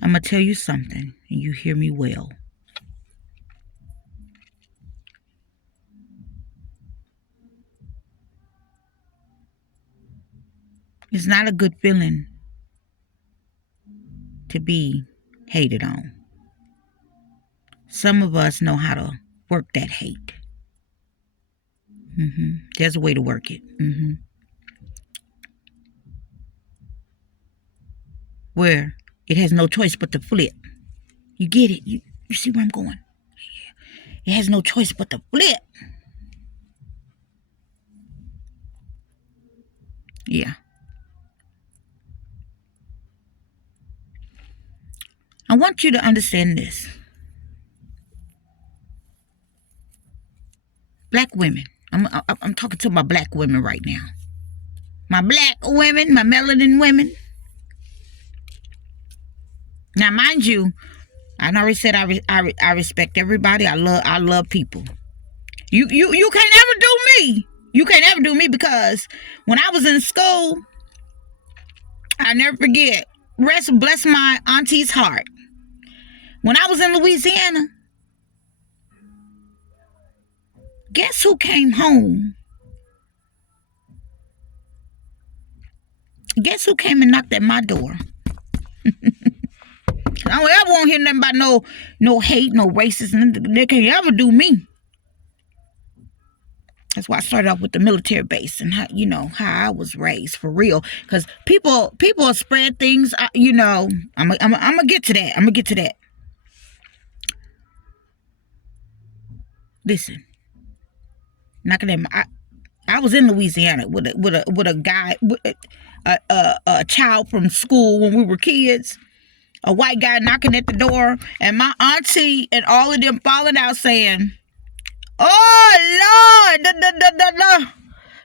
I'm going to tell you something, and you hear me well. It's not a good feeling to be hated on. Some of us know how to work that hate. There's a way to work it. Where it has no choice but to flip. You get it? You see where I'm going? It has no choice but to flip. Yeah. I want you to understand this. Black women. I'm talking to my black women right now. My black women, my melanin women. Now, mind you, I've already said I respect everybody. I love people. You can't ever do me. You can't ever do me, because when I was in school, I never forget. Bless my auntie's heart. When I was in Louisiana, guess who came home? Guess who came and knocked at my door? I don't ever want to hear nothing about no hate, no racism. They can't ever do me. That's why I started off with the military base and how I was raised, for real. Because people spread things. I'm gonna get to that. I'm gonna get to that. Listen, knocking at I was in Louisiana with a guy, with a child from school when we were kids. A white guy knocking at the door, and my auntie and all of them falling out saying, "Oh Lord,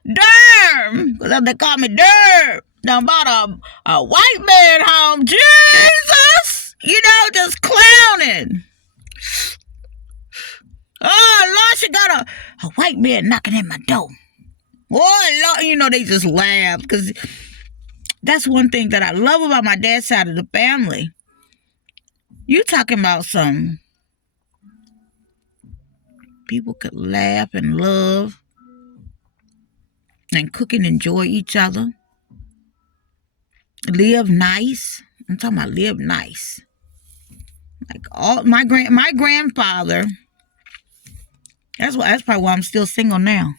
Derm," because they call me Derm. Now about a white man home, Jesus, just clowning. Oh Lord, she got a white man knocking at my door. Oh Lord, they just laugh, because that's one thing that I love about my dad's side of the family. You talking about some people could laugh and love and cook and enjoy each other. Live nice. I'm talking about live nice. Like all my grandfather. That's probably why I'm still single now.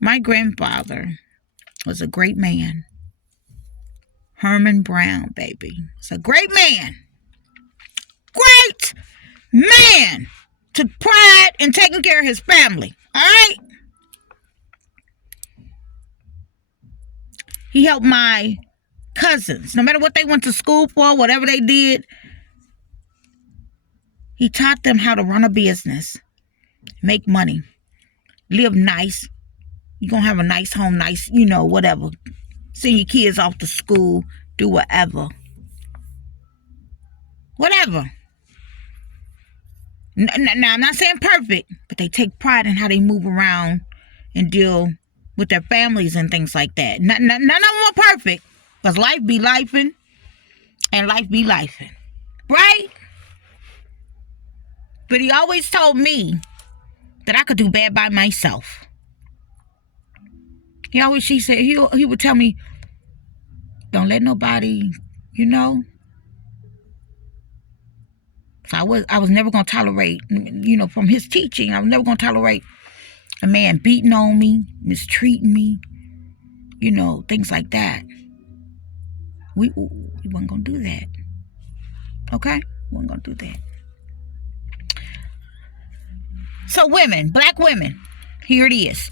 My grandfather was a great man. Herman Brown, baby. It's a great man. Great man. Took pride in taking care of his family. All right? He helped my cousins. No matter what they went to school for, whatever they did, he taught them how to run a business, make money, live nice. You're going to have a nice home, nice, whatever. Send your kids off to school, do whatever. Whatever. Now, I'm not saying perfect, but they take pride in how they move around and deal with their families and things like that. None of them are perfect, because life be lifing and life be lifing. Right? But he always told me that I could do bad by myself. He would tell me, don't let nobody, So I was never going to tolerate, from his teaching, I was never going to tolerate a man beating on me, mistreating me, things like that. We weren't going to do that. Okay? We weren't going to do that. So women, black women, here it is.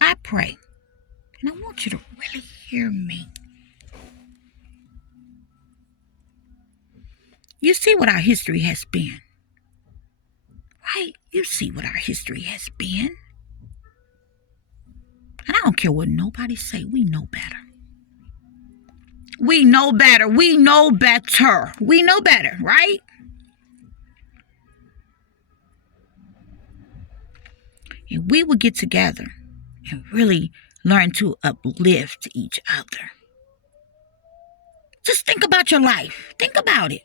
I pray, and I want you to really hear me. You see what our history has been, right? You see what our history has been. And I don't care what nobody say, we know better. We know better. We know better. We know better, right? And we would get together and really learn to uplift each other. Just think about your life. Think about it.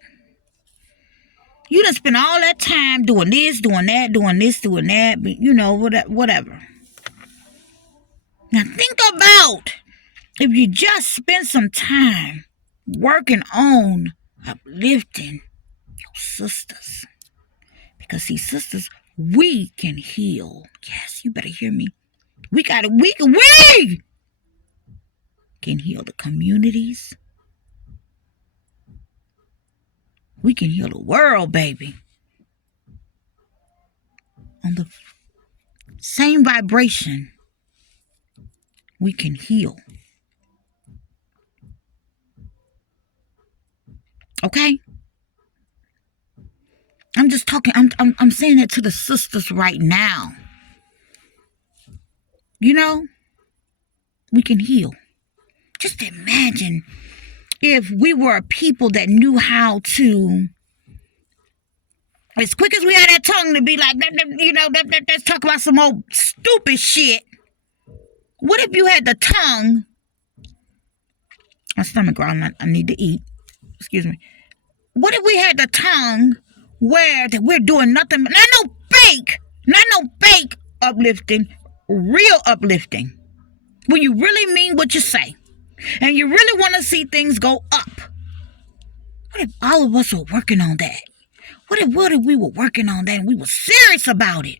You done spend all that time doing this, doing that, doing this, doing that, whatever. Now think about if you just spend some time working on uplifting your sisters. Because see, sisters, we can heal. Yes, you better hear me. We can heal the communities. We can heal the world, baby. On the same vibration, we can heal. Okay? I'm just talking, I'm saying it to the sisters right now. We can heal. Just imagine if we were a people that knew how to, as quick as we had that tongue to be like, let's talk about some old stupid shit. What if you had the tongue? My stomach growling, I need to eat. Excuse me. What if we had the tongue where that we're doing nothing, not no fake uplifting, real uplifting. When you really mean what you say. And you really want to see things go up. What if all of us were working on that? What if we were working on that and we were serious about it?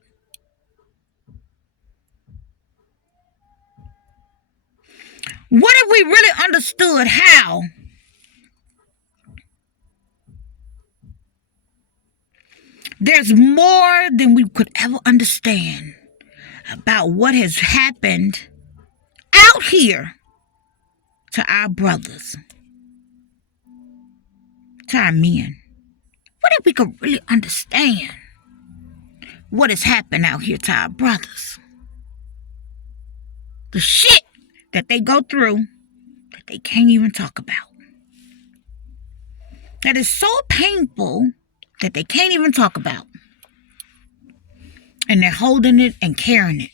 What if we really understood how there's more than we could ever understand about what has happened out here to our brothers, to our men? What if we could really understand what has happened out here to our brothers? The shit that they go through that they can't even talk about. That is so painful that they can't even talk about. And they're holding it and carrying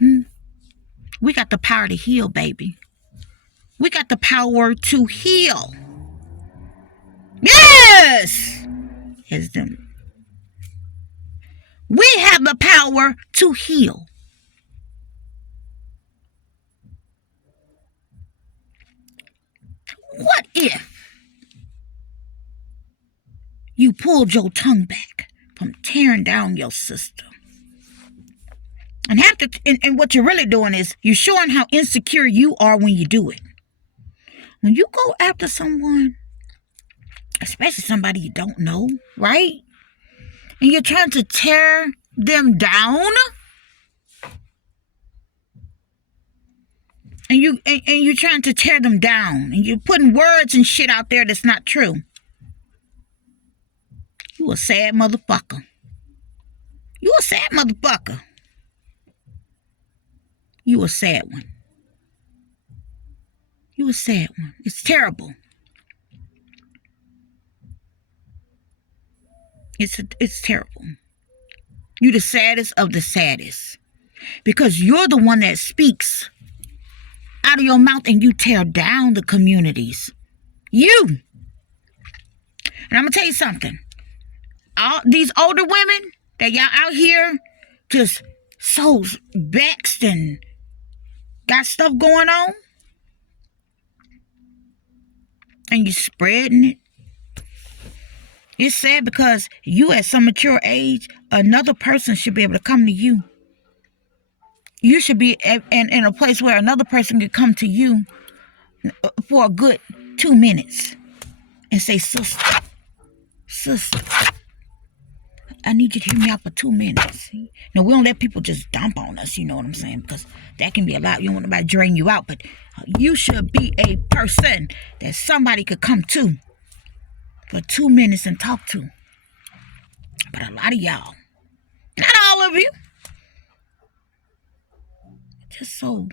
it. We got the power to heal, baby. We got the power to heal. Yes! It's them. We have the power to heal. What if you pulled your tongue back from tearing down your sister? And what you're really doing is you're showing how insecure you are when you do it. When you go after someone, especially somebody you don't know, right? And you're trying to tear them down. And you're trying to tear them down. And you're putting words and shit out there that's not true. You a sad motherfucker. You a sad motherfucker. You a sad one. You a sad one. It's terrible. It's terrible. You the saddest of the saddest. Because you're the one that speaks out of your mouth and you tear down the communities. You. And I'm going to tell you something. All these older women that y'all out here just so vexed and got stuff going on, and you spreading it. It's sad because you at some mature age, another person should be able to come to you. You should be in a place where another person could come to you for a good 2 minutes and say, sister, I need you to hear me out for 2 minutes. Now, we don't let people just dump on us, you know what I'm saying? Because that can be a lot. You don't want nobody to drain you out. But you should be a person that somebody could come to for 2 minutes and talk to. But a lot of y'all, not all of you, just so,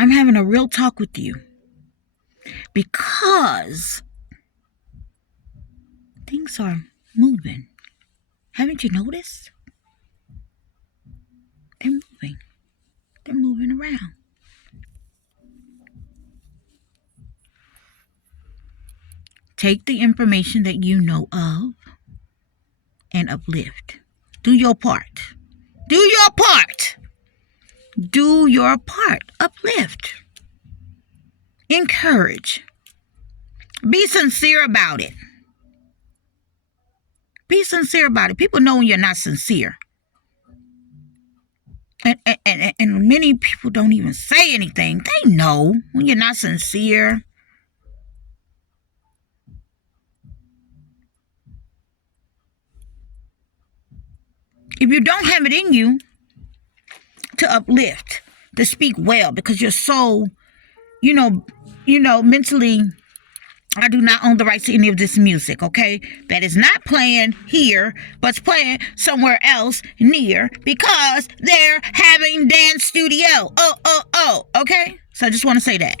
I'm having a real talk with you because things are moving. Haven't you noticed? They're moving. They're moving around. Take the information that you know of and uplift. Do your part. Do your part. Do your part. Uplift. Encourage. Be sincere about it. Be sincere about it. People know when you're not sincere. And many people don't even say anything. They know when you're not sincere. If you don't have it in you to uplift, to speak well, because you're so, mentally, I do not own the rights to any of this music, okay? That is not playing here, but it's playing somewhere else near because they're having dance studio. Okay? So I just want to say that.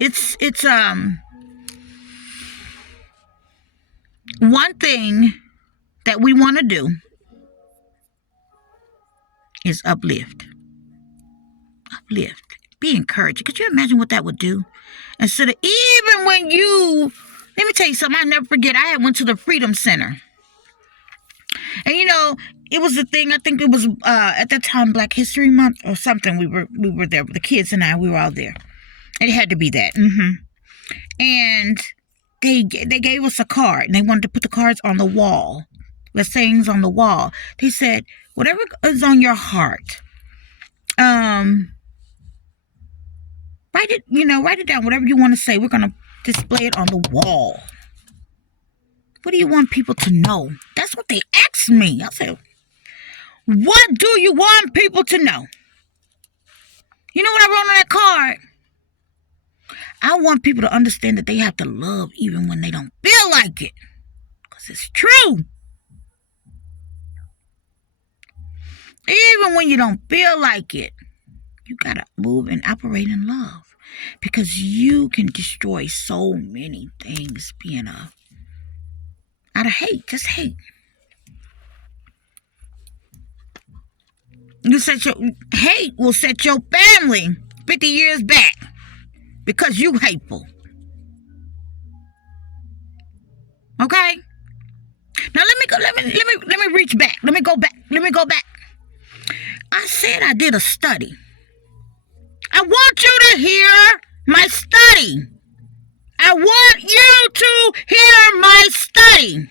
It's one thing that we want to do is uplift. Uplift. Be encouraging. Could you imagine what that would do? Instead of even when let me tell you something, I never forget. I had went to the Freedom Center. And it was the thing, I think it was at that time Black History Month or something. We were there, the kids and I, we were all there. It had to be that. And they gave us a card, and they wanted to put the cards on the wall. The sayings on the wall. They said, whatever is on your heart, write it down, whatever you want to say. We're going to display it on the wall. What do you want people to know? That's what they asked me. I said, what do you want people to know? You know what I wrote on that card? I want people to understand that they have to love even when they don't feel like it. Because it's true. Even when you don't feel like it, you got to move and operate in love. Because you can destroy so many things being out of hate. Just hate. Hate will set your family 50 years back. Because you hateful. Okay? Now let me reach back. Let me go back. I said I did a study. I want you to hear my study. I want you to hear my study.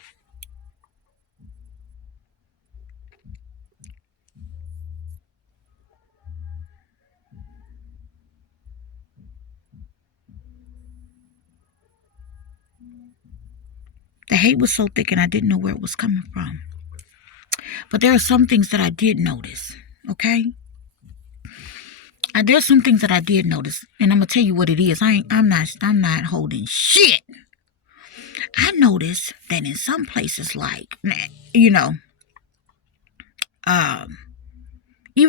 The hate was so thick and I didn't know where it was coming from. But there are some things that I did notice, okay? There's some things that I did notice, and I'm gonna tell you what it is. I'm not holding shit. I noticed that in some places, like, even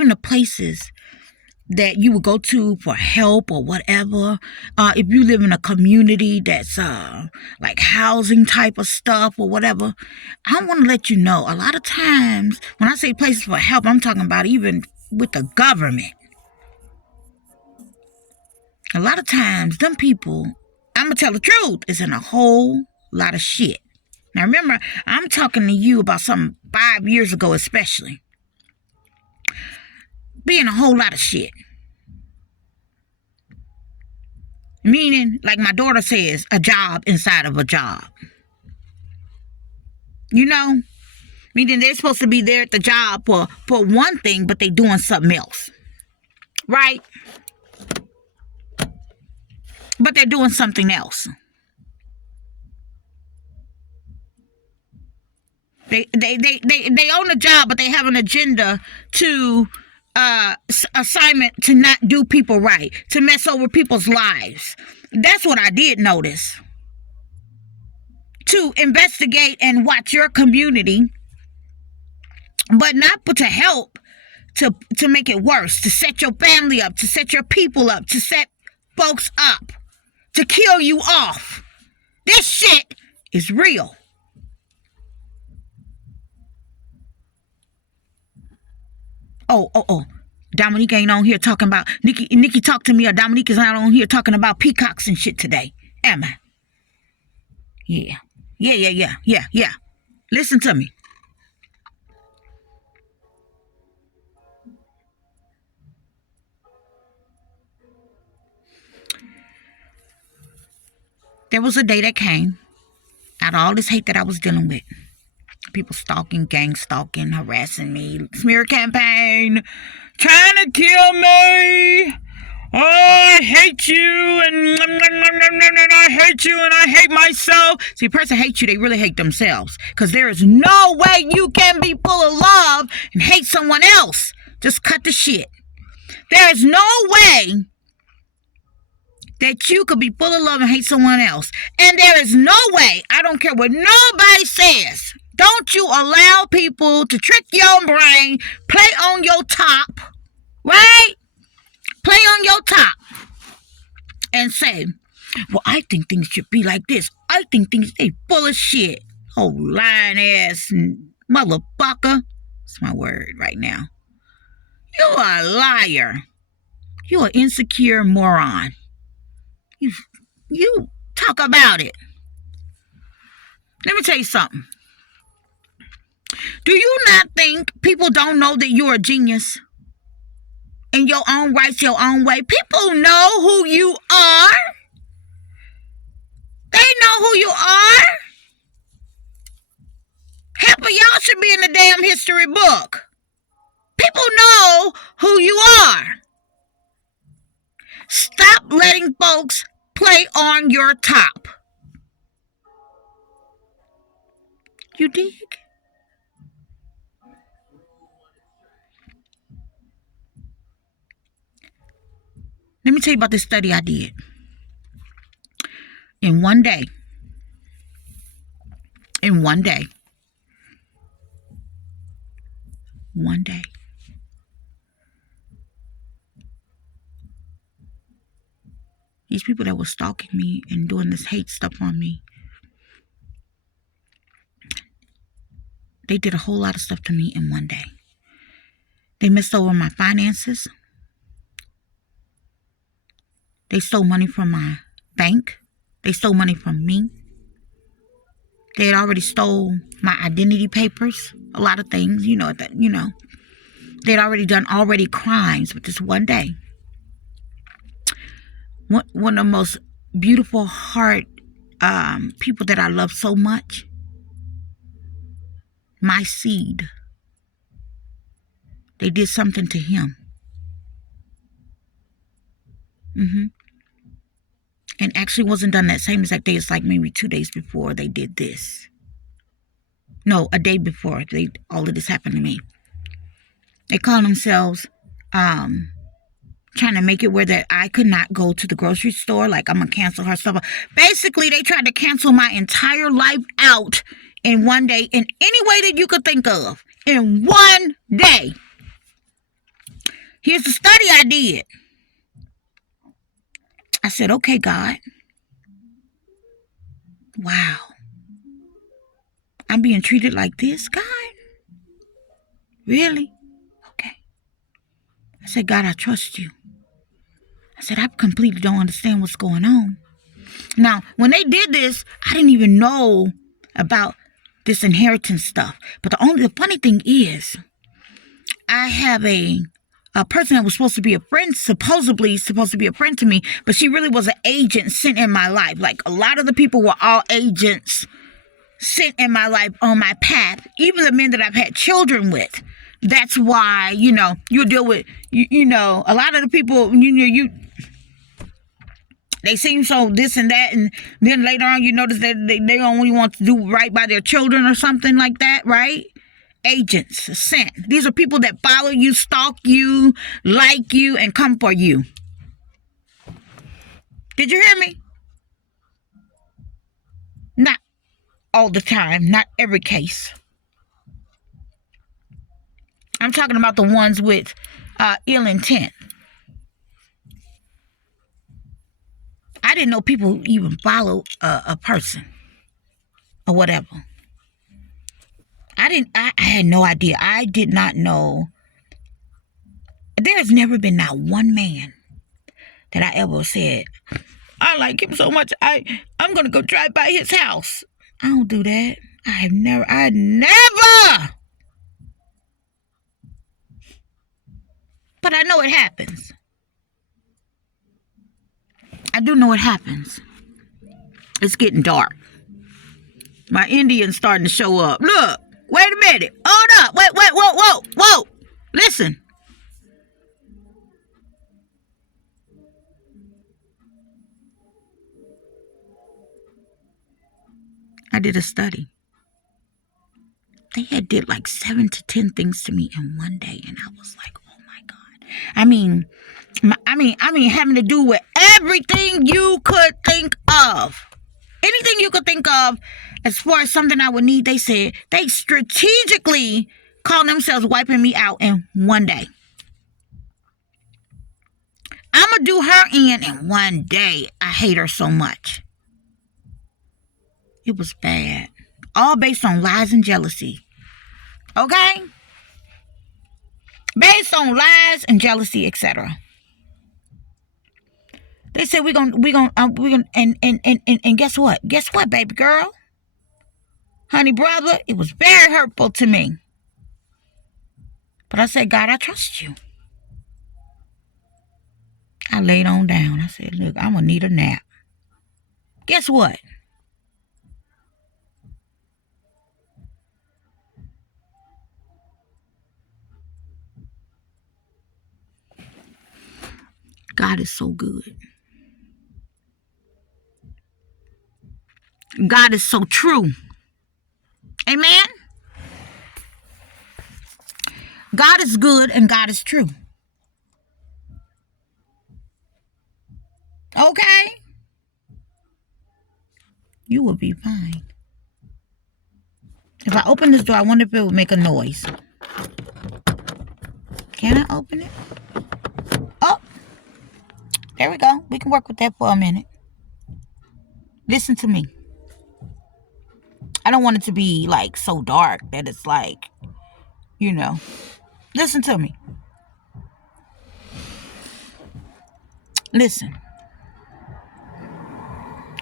the places that you would go to for help or whatever, if you live in a community that's like housing type of stuff or whatever, I want to let you know, a lot of times when I say places for help, I'm talking about even with the government. A lot of times, them people, I'm going to tell the truth, is in a whole lot of shit. Now remember, I'm talking to you about something 5 years ago especially. Being a whole lot of shit. Meaning, like my daughter says, a job inside of a job. You know? Meaning they're supposed to be there at the job for one thing, but they doing something else. Right? But they're doing something else. They own a job, but they have an agenda to assignment to not do people right, to mess over people's lives. That's what I did notice. To investigate and watch your community, but not to help to make it worse, to set your family up, to set your people up, to set folks up, to kill you off. This shit is real. Oh. Dominique ain't on here talking about Nikki talked to me, or Dominique is not on here talking about peacocks and shit today. Am I? Yeah. Listen to me. There was a day that came out of all this hate that I was dealing with. People stalking, gang stalking, harassing me, smear campaign, trying to kill me. Oh, I hate you, and I hate you, and I hate myself. See, a person hates you, they really hate themselves. Because there is no way you can be full of love and hate someone else. Just cut the shit. There is no way that you could be full of love and hate someone else. And there is no way, I don't care what nobody says, don't you allow people to trick your brain, play on your top, right? Play on your top and say, well, I think things should be like this. I think things, they full of shit. Oh, lying ass motherfucker. That's my word right now. You're a liar. You're an insecure moron. You talk about it. Let me tell you something. Do you not think people don't know that you're a genius? In your own rights, your own way. People know who you are. They know who you are. Half of y'all should be in the damn history book. People know who you are. Stop letting folks play on your top. You dig? Let me tell you about this study I did. In one day, these people that were stalking me and doing this hate stuff on me, they did a whole lot of stuff to me in one day. They messed over my finances. They stole money from my bank. They stole money from me. They had already stole my identity papers, a lot of things, They'd already done crimes with this one day. One of the most beautiful heart people that I love so much, my seed. They did something to him. And actually wasn't done that same exact day. It's like maybe 2 days before they did this. No, a day before all of this happened to me. They call themselves trying to make it where that I could not go to the grocery store. Like, I'm going to cancel her stuff. Basically, they tried to cancel my entire life out in one day, in any way that you could think of. In one day. Here's the study I did. I said, okay, God. Wow. I'm being treated like this, God? Really? Okay. I said, God, I trust you. I said, I completely don't understand what's going on. Now, when they did this, I didn't even know about this inheritance stuff. But the funny thing is, I have a person that was supposed to be a friend, supposedly supposed to be a friend to me, but she really was an agent sent in my life. Like, a lot of the people were all agents sent in my life on my path, even the men that I've had children with. That's why, you deal with, a lot of the people, they seem so this and that, and then later on you notice that they only want to do right by their children or something like that, right? Agents sent. These are people that follow you, stalk you, like you, and come for you. Did you hear me? Not all the time, not every case. I'm talking about the ones with ill intent. I didn't know people even follow a person or whatever. I had no idea. I did not know. There has never been not one man that I ever said, I like him so much, I'm going to go drive by his house. I don't do that. I never. But I know it happens. I do know it happens. It's getting dark. My Indian's starting to show up. Look, wait a minute. Hold up. Wait, whoa. Listen. I did a study. They had did like 7 to 10 things to me in one day, and I was like, oh my God. I mean, having to do with everything you could think of. Anything you could think of as far as something I would need, they said they strategically call themselves wiping me out in one day. I'm going to do her in one day. I hate her so much. It was bad. All based on lies and jealousy. Okay? Based on lies and jealousy, etc. They said we're gonna and guess what? Guess what, baby girl? Honey brother, it was very hurtful to me. But I said, God, I trust you. I laid on down. I said, look, I'm gonna need a nap. Guess what? God is so good. God is so true. Amen? God is good and God is true. Okay? You will be fine. If I open this door, I wonder if it would make a noise. Can I open it? Oh, there we go. We can work with that for a minute. Listen to me. I don't want it to be like so dark that it's like, Listen to me. Listen.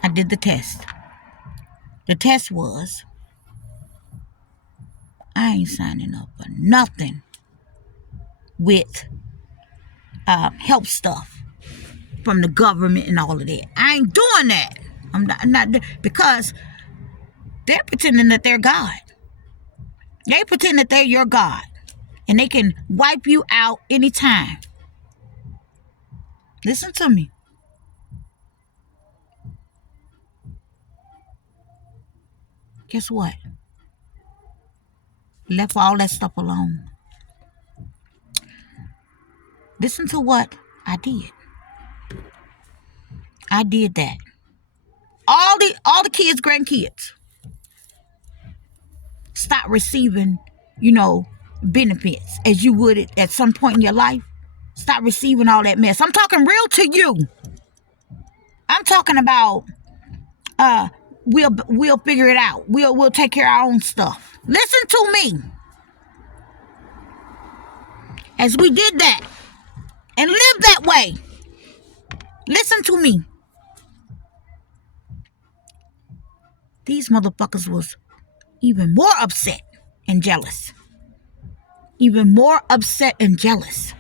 I did the test. The test was, I ain't signing up for nothing with help stuff from the government and all of that. I ain't doing that. I'm not because they're pretending that they're God. They pretend that they're your God. And they can wipe you out anytime. Listen to me. Guess what? Left all that stuff alone. Listen to what I did. I did that. All the kids, grandkids, stop receiving, benefits as you would at some point in your life. Stop receiving all that mess. I'm talking real to you. I'm talking about we'll figure it out. We'll take care of our own stuff. Listen to me. As we did that and lived that way, Listen to me. These motherfuckers was even more upset and jealous. Even more upset and jealous.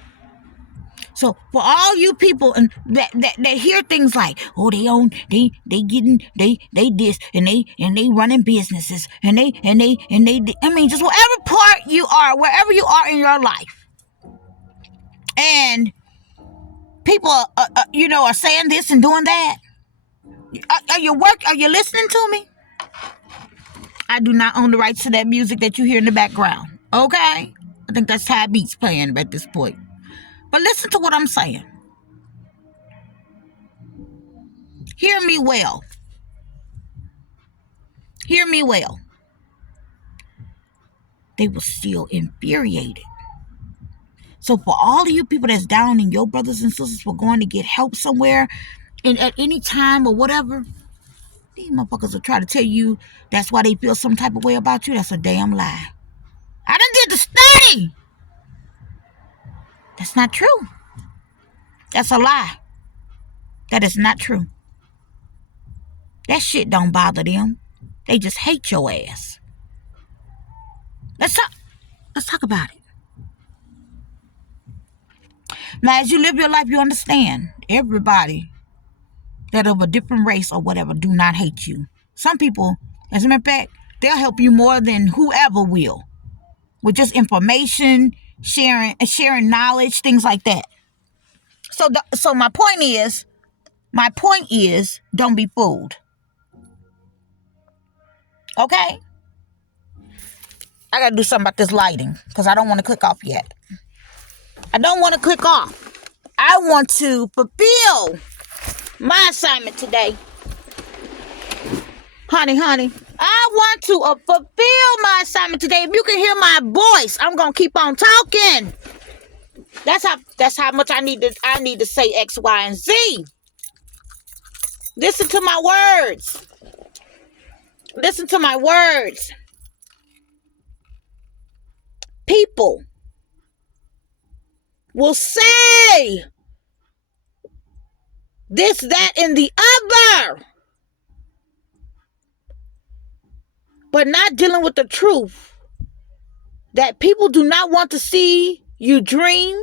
So for all you people and that hear things like, oh, they this and they running businesses and they I mean, just whatever part you are, wherever you are in your life, and people are saying this and doing that. Are you listening to me? I do not own the rights to that music that you hear in the background. Okay? I think that's Ty Beats playing at this point. But listen to what I'm saying. Hear me well. Hear me well. They were still infuriated. So for all of you people that's down and your brothers and sisters were going to get help somewhere and at any time or whatever, these motherfuckers will try to tell you that's why they feel some type of way about you. That's a damn lie. I done did the study. That's not true. That's a lie. That is not true. That shit don't bother them. They just hate your ass. Let's talk about it. Now, as you live your life, you understand everybody that of a different race or whatever do not hate you. Some people, as a matter of fact, they'll help you more than whoever will, with just information, sharing knowledge, things like that. So my point is, don't be fooled. Okay? I gotta do something about this lighting because I don't want to click off yet. I don't want to click off. I want to fulfill my assignment today. Honey, I want to fulfill my assignment today. If you can hear my voice, I'm gonna keep on talking. That's how much I need to say X, Y, and Z. Listen to my words. Listen to my words. People will say this, that, and the other, but not dealing with the truth that people do not want to see you dream.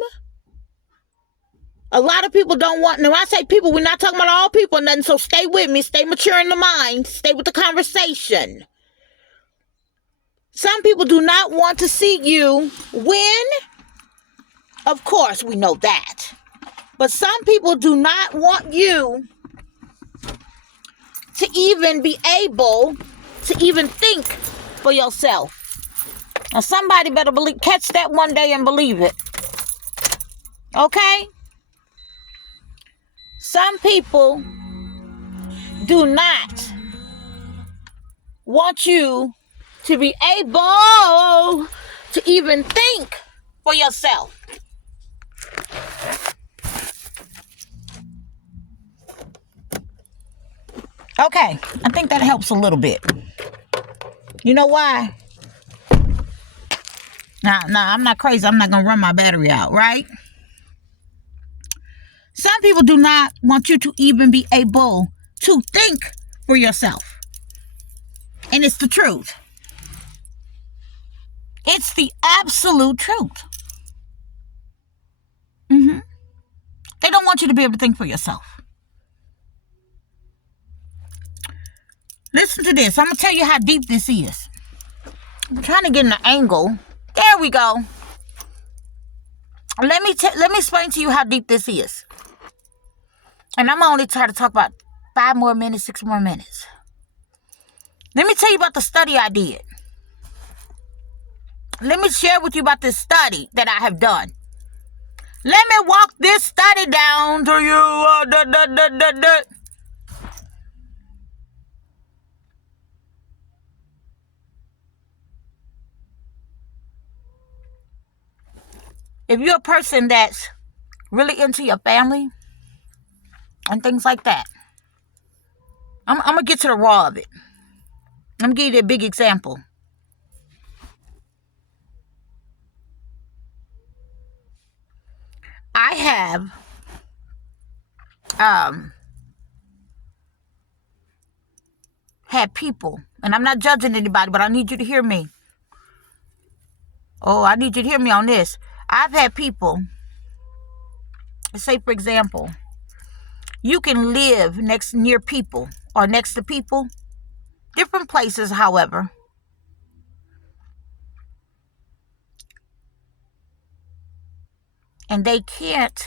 A lot of people don't want, and when I say people, we're not talking about all people, nothing, so stay with me, stay mature in the mind, stay with the conversation. Some people do not want to see you win. Of course, we know that. But some people do not want you to even be able to even think for yourself. Now, somebody better catch that one day and believe it. Okay? Some people do not want you to be able to even think for yourself. Okay, I think that helps a little bit. You know why? Now, I'm not crazy. I'm not going to run my battery out, right? Some people do not want you to even be able to think for yourself. And it's the truth. It's the absolute truth. They don't want you to be able to think for yourself. Listen to this. I'm going to tell you how deep this is. I'm trying to get an angle. There we go. Let me explain to you how deep this is. And I'm only trying to talk about 5 more minutes, 6 more minutes. Let me tell you about the study I did. Let me share with you about this study that I have done. Let me walk this study down to you. If you're a person that's really into your family and things like that, I'm going to get to the raw of it. I'm going to give you a big example. I have had people, and I'm not judging anybody, but I need you to hear me. Oh, I need you to hear me on this. I've had people, say for example, you can live near people or next to people, different places, however. And they cannot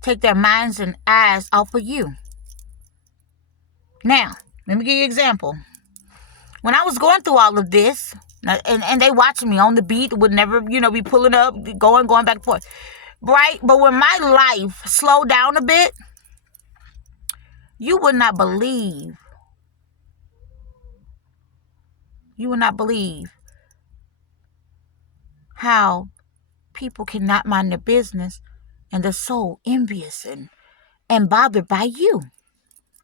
take their minds and eyes off of you. Now, let me give you an example. When I was going through all of this, and they watching me on the beat, would never, be pulling up, going back and forth. Right? But when my life slowed down a bit, you would not believe. You would not believe how people cannot mind their business and they're so envious and bothered by you.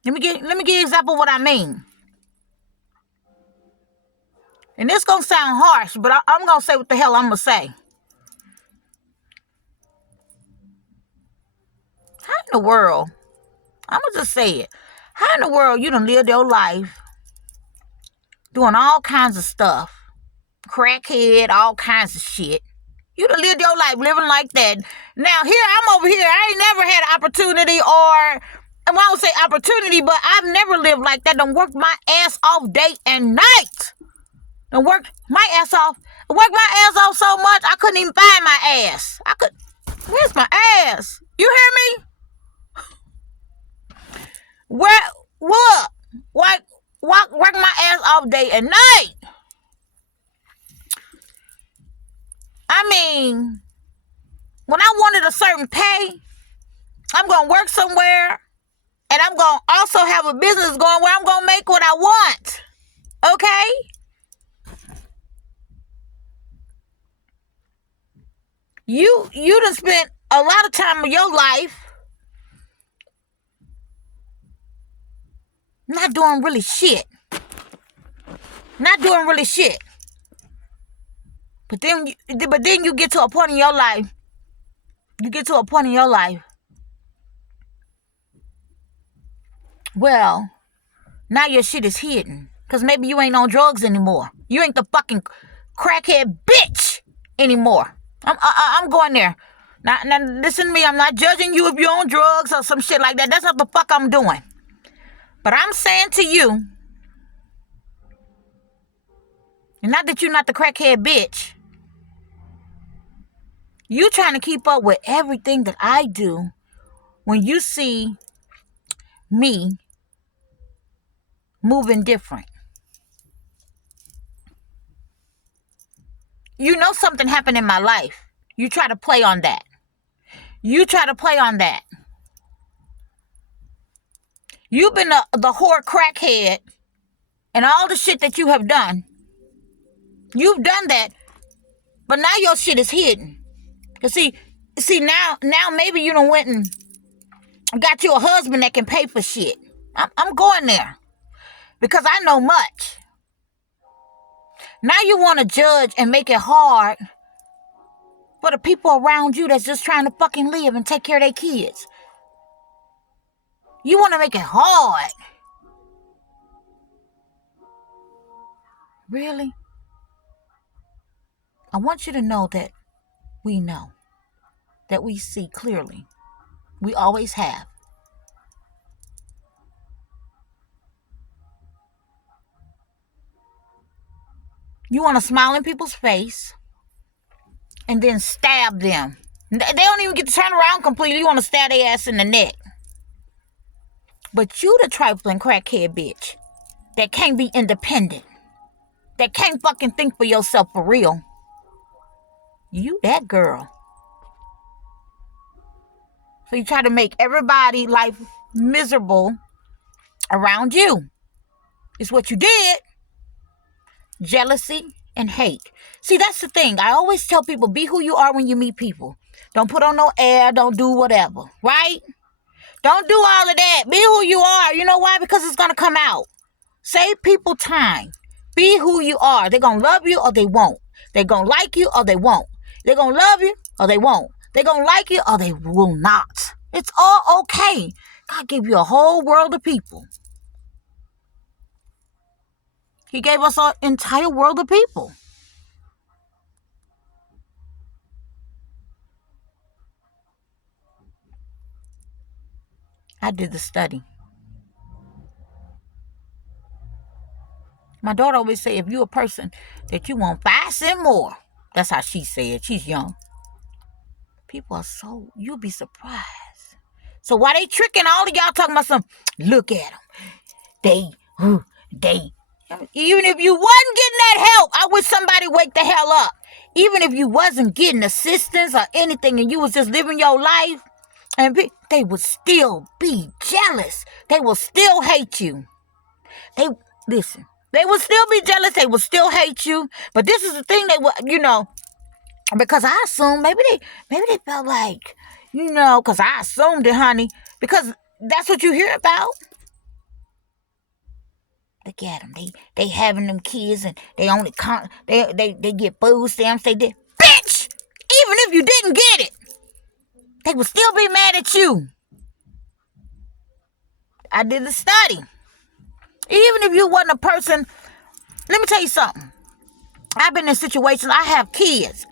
Let me give you an example of what I mean. And this gonna sound harsh, but I'm gonna say what the hell I'm gonna say. How in the world, I'm gonna just say it, how in the world you done lived your life doing all kinds of stuff, crackhead, all kinds of shit. You done lived your life living like that. Now here, I'm over here, I ain't never had an opportunity and I don't say opportunity, but I've never lived like that. Done worked my ass off day and night. Done worked my ass off so much, I couldn't even find my ass. Where's my ass? You hear me? What? Work my ass off day and night. I mean, when I wanted a certain pay, I'm going to work somewhere, and I'm going to also have a business going where I'm going to make what I want. Okay? You done spent a lot of time of your life not doing really shit. But then you get to a point in your life. Well, now your shit is hidden. Because maybe you ain't on drugs anymore. You ain't the fucking crackhead bitch anymore. I'm going there. Now listen to me. I'm not judging you if you're on drugs or some shit like that. That's not the fuck I'm doing. But I'm saying to you, and not that you're not the crackhead bitch, you trying to keep up with everything that I do when you see me moving different. You know something happened in my life. You try to play on that. You've been the whore crackhead and all the shit that you have done. You've done that, but now your shit is hidden. Cause see now maybe you done went and got you a husband that can pay for shit. I'm going there because I know much. Now you want to judge and make it hard for the people around you that's just trying to fucking live and take care of their kids. You want to make it hard. Really? I want you to know that we know, that we see clearly. We always have. You want to smile in people's face and then stab them. They don't even get to turn around completely. You want to stab their ass in the neck. But you the trifling crackhead bitch that can't be independent. That can't fucking think for yourself for real. You that girl. So you try to make everybody life miserable around you. It's what you did. Jealousy and hate. See, that's the thing. I always tell people, be who you are when you meet people. Don't put on no air. Don't do whatever. Right? Don't do all of that. Be who you are. You know why? Because it's going to come out. Save people time. Be who you are. They're going to love you or they won't. They're going to like you or they won't. They're going to love you or they won't. They're going to like it or they will not. It's all okay. God gave you a whole world of people. He gave us an entire world of people. I did the study. My daughter always say, if you're a person that you want 5 cents more, that's how she said. She's young. People are so, you'll be surprised. So why they tricking all of y'all talking about some, look at them. They. Even if you wasn't getting that help, I wish somebody wake the hell up. Even if you wasn't getting assistance or anything and you was just living your life, and they would still be jealous. They will still hate you. They would still be jealous. They would still hate you. But this is the thing they would, because I assumed maybe they felt like, because I assumed it, honey, because that's what you hear about. Look at them. They having them kids and they only they get food stamps. They did, bitch. Even if you didn't get it, they would still be mad at you. I did the study. Even if you wasn't a person, let me tell you something. I've been in situations. I have kids,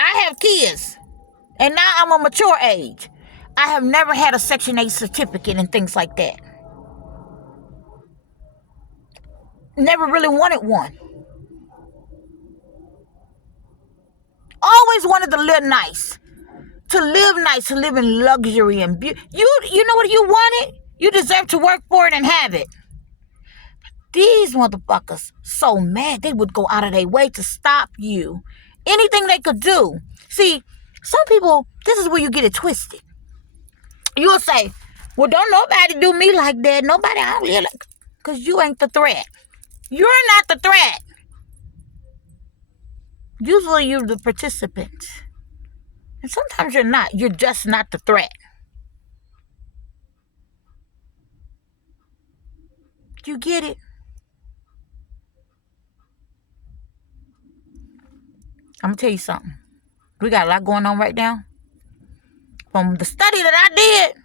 and now I'm a mature age. I have never had a Section 8 certificate and things like that. Never really wanted one. Always wanted to live nice. To live in luxury and beauty. You know what you wanted? You deserve to work for it and have it. These motherfuckers so mad they would go out of their way to stop you. Anything they could do. See, some people, this is where you get it twisted. You'll say, well, don't nobody do me like that. Nobody, I don't really like, because you ain't the threat. You're not the threat. Usually you're the participant. And sometimes you're not. You're just not the threat. You get it? I'm going to tell you something. We got a lot going on right now. From the study that I did,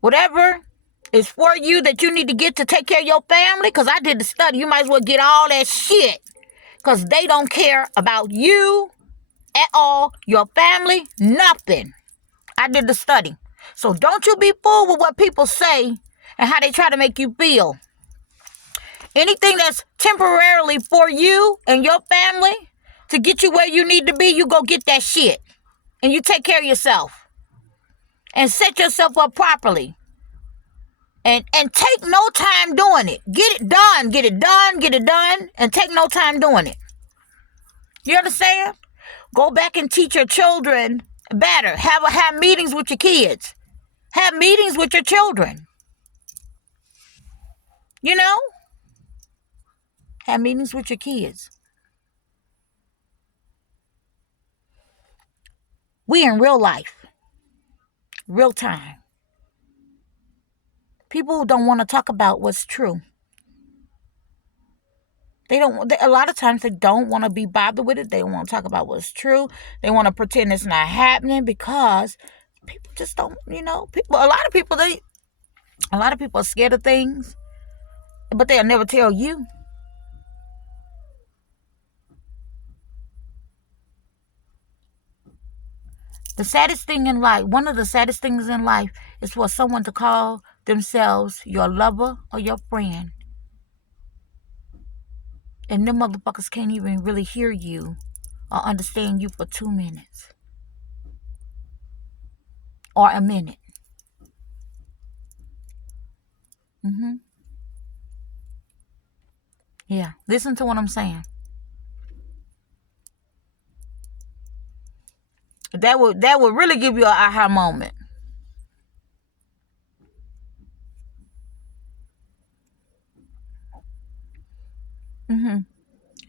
whatever is for you that you need to get to take care of your family, because I did the study, you might as well get all that shit, because they don't care about you at all, your family, nothing. I did the study. So don't you be fooled with what people say and how they try to make you feel. Anything that's temporarily for you and your family to get you where you need to be, you go get that shit. And you take care of yourself. And set yourself up properly. And take no time doing it. Get it done, and take no time doing it. You understand? Go back and teach your children better. Have meetings with your kids. Have meetings with your children. Have meetings with your kids. We in real life. Real time. People don't want to talk about what's true. A lot of times they don't want to be bothered with it. They don't want to talk about what's true. They want to pretend it's not happening because people just don't, a lot of people are scared of things, but they'll never tell you. The saddest thing in life, one of the saddest things in life is for someone to call themselves your lover or your friend. And them motherfuckers can't even really hear you or understand you for 2 minutes. Or a minute. Yeah, listen to what I'm saying. That would really give you an aha moment.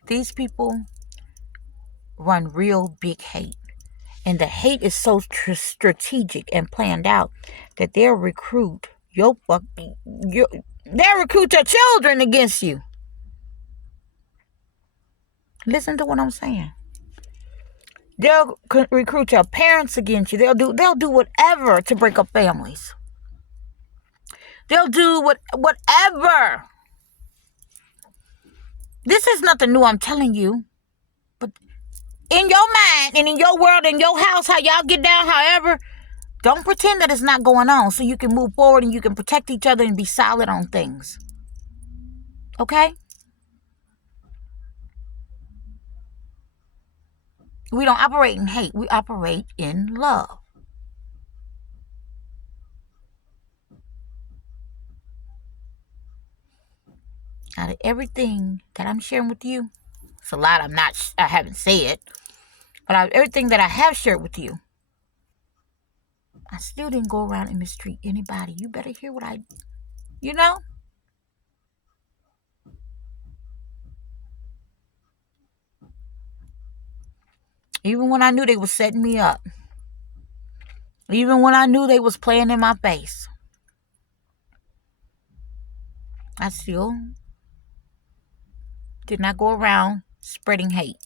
These people run real big hate. And the hate is so strategic and planned out that they'll recruit your children against you. Listen to what I'm saying. They'll recruit your parents against you. They'll do whatever to break up families. They'll do whatever. This is nothing new, I'm telling you. But in your mind and in your world, in your house, how y'all get down, however, don't pretend that it's not going on so you can move forward and you can protect each other and be solid on things. Okay? We don't operate in hate. We operate in love. Out of everything that I'm sharing with you, it's a lot I haven't said, but out of everything that I have shared with you, I still didn't go around and mistreat anybody. You better hear what you know? Even when I knew they was setting me up. Even when I knew they was playing in my face. I still did not go around spreading hate.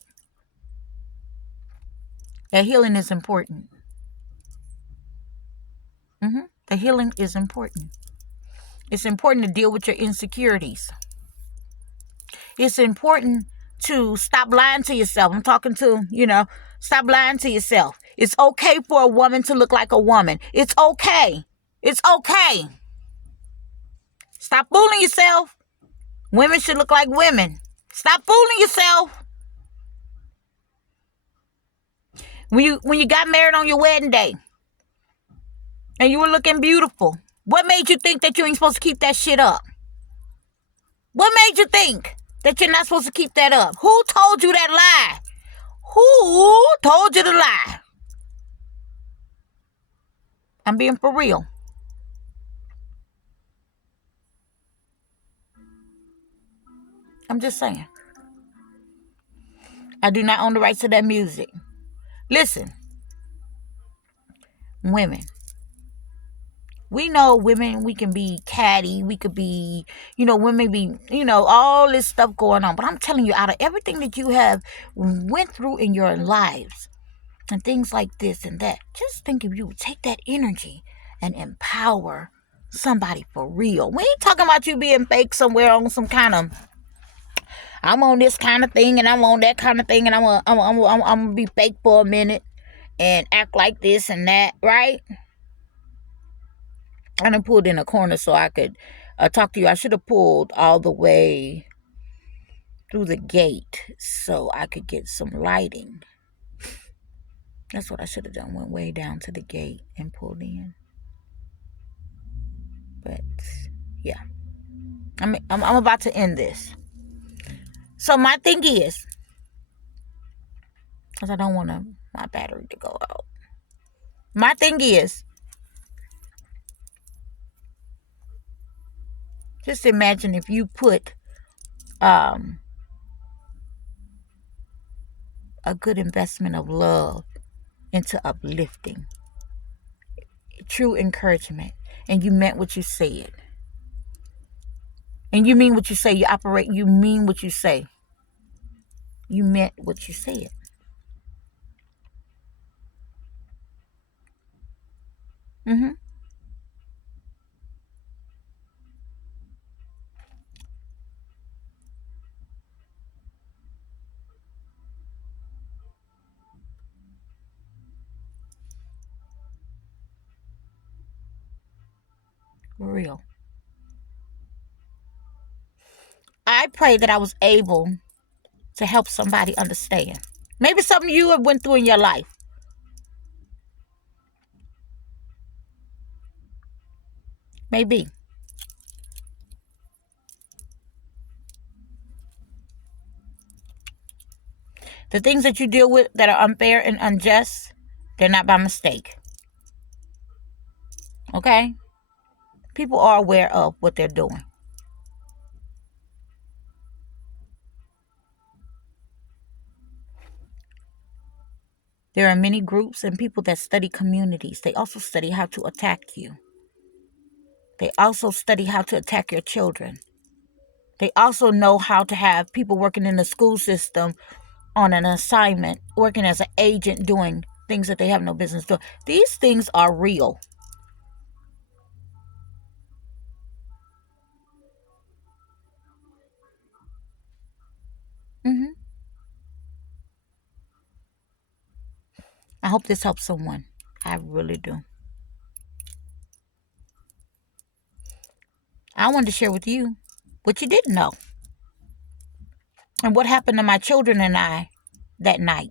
That healing is important. The healing is important. It's important to deal with your insecurities. It's important to stop lying to yourself. I'm talking to, stop lying to yourself. It's okay for a woman to look like a woman. It's okay. It's okay. Stop fooling yourself. Women should look like women. Stop fooling yourself. When you got married on your wedding day and you were looking beautiful, what made you think that you ain't supposed to keep that shit up? What made you think that you're not supposed to keep that up? Who told you that lie? Who told you the lie? I'm being for real. I'm just saying. I do not own the rights to that music. Listen, women. We know women, we can be catty. We could be, women be, all this stuff going on. But I'm telling you, out of everything that you have went through in your lives and things like this and that, just think if you would take that energy and empower somebody for real. We ain't talking about you being fake somewhere on some kind of, I'm on this kind of thing and I'm on that kind of thing and I'm gonna be fake for a minute and act like this and that, right? I done pulled in a corner so I could talk to you. I should have pulled all the way through the gate so I could get some lighting. That's what I should have done. Went way down to the gate and pulled in. But yeah, I'm about to end this. So my thing is, because I don't want my battery to go out. My thing is, just imagine if you put a good investment of love into uplifting, true encouragement, and you meant what you said. And you mean what you say. You mean what you say. You meant what you said. Real. I pray that I was able to help somebody understand. Maybe something you have went through in your life. Maybe. The things that you deal with that are unfair and unjust, they're not by mistake. Okay? People are aware of what they're doing. There are many groups and people that study communities. They also study how to attack you. They also study how to attack your children. They also know how to have people working in the school system on an assignment, working as an agent, doing things that they have no business doing. These things are real. hmm I hope this helps someone. I really do. I wanted to share with you what you didn't know and what happened to my children and I that night,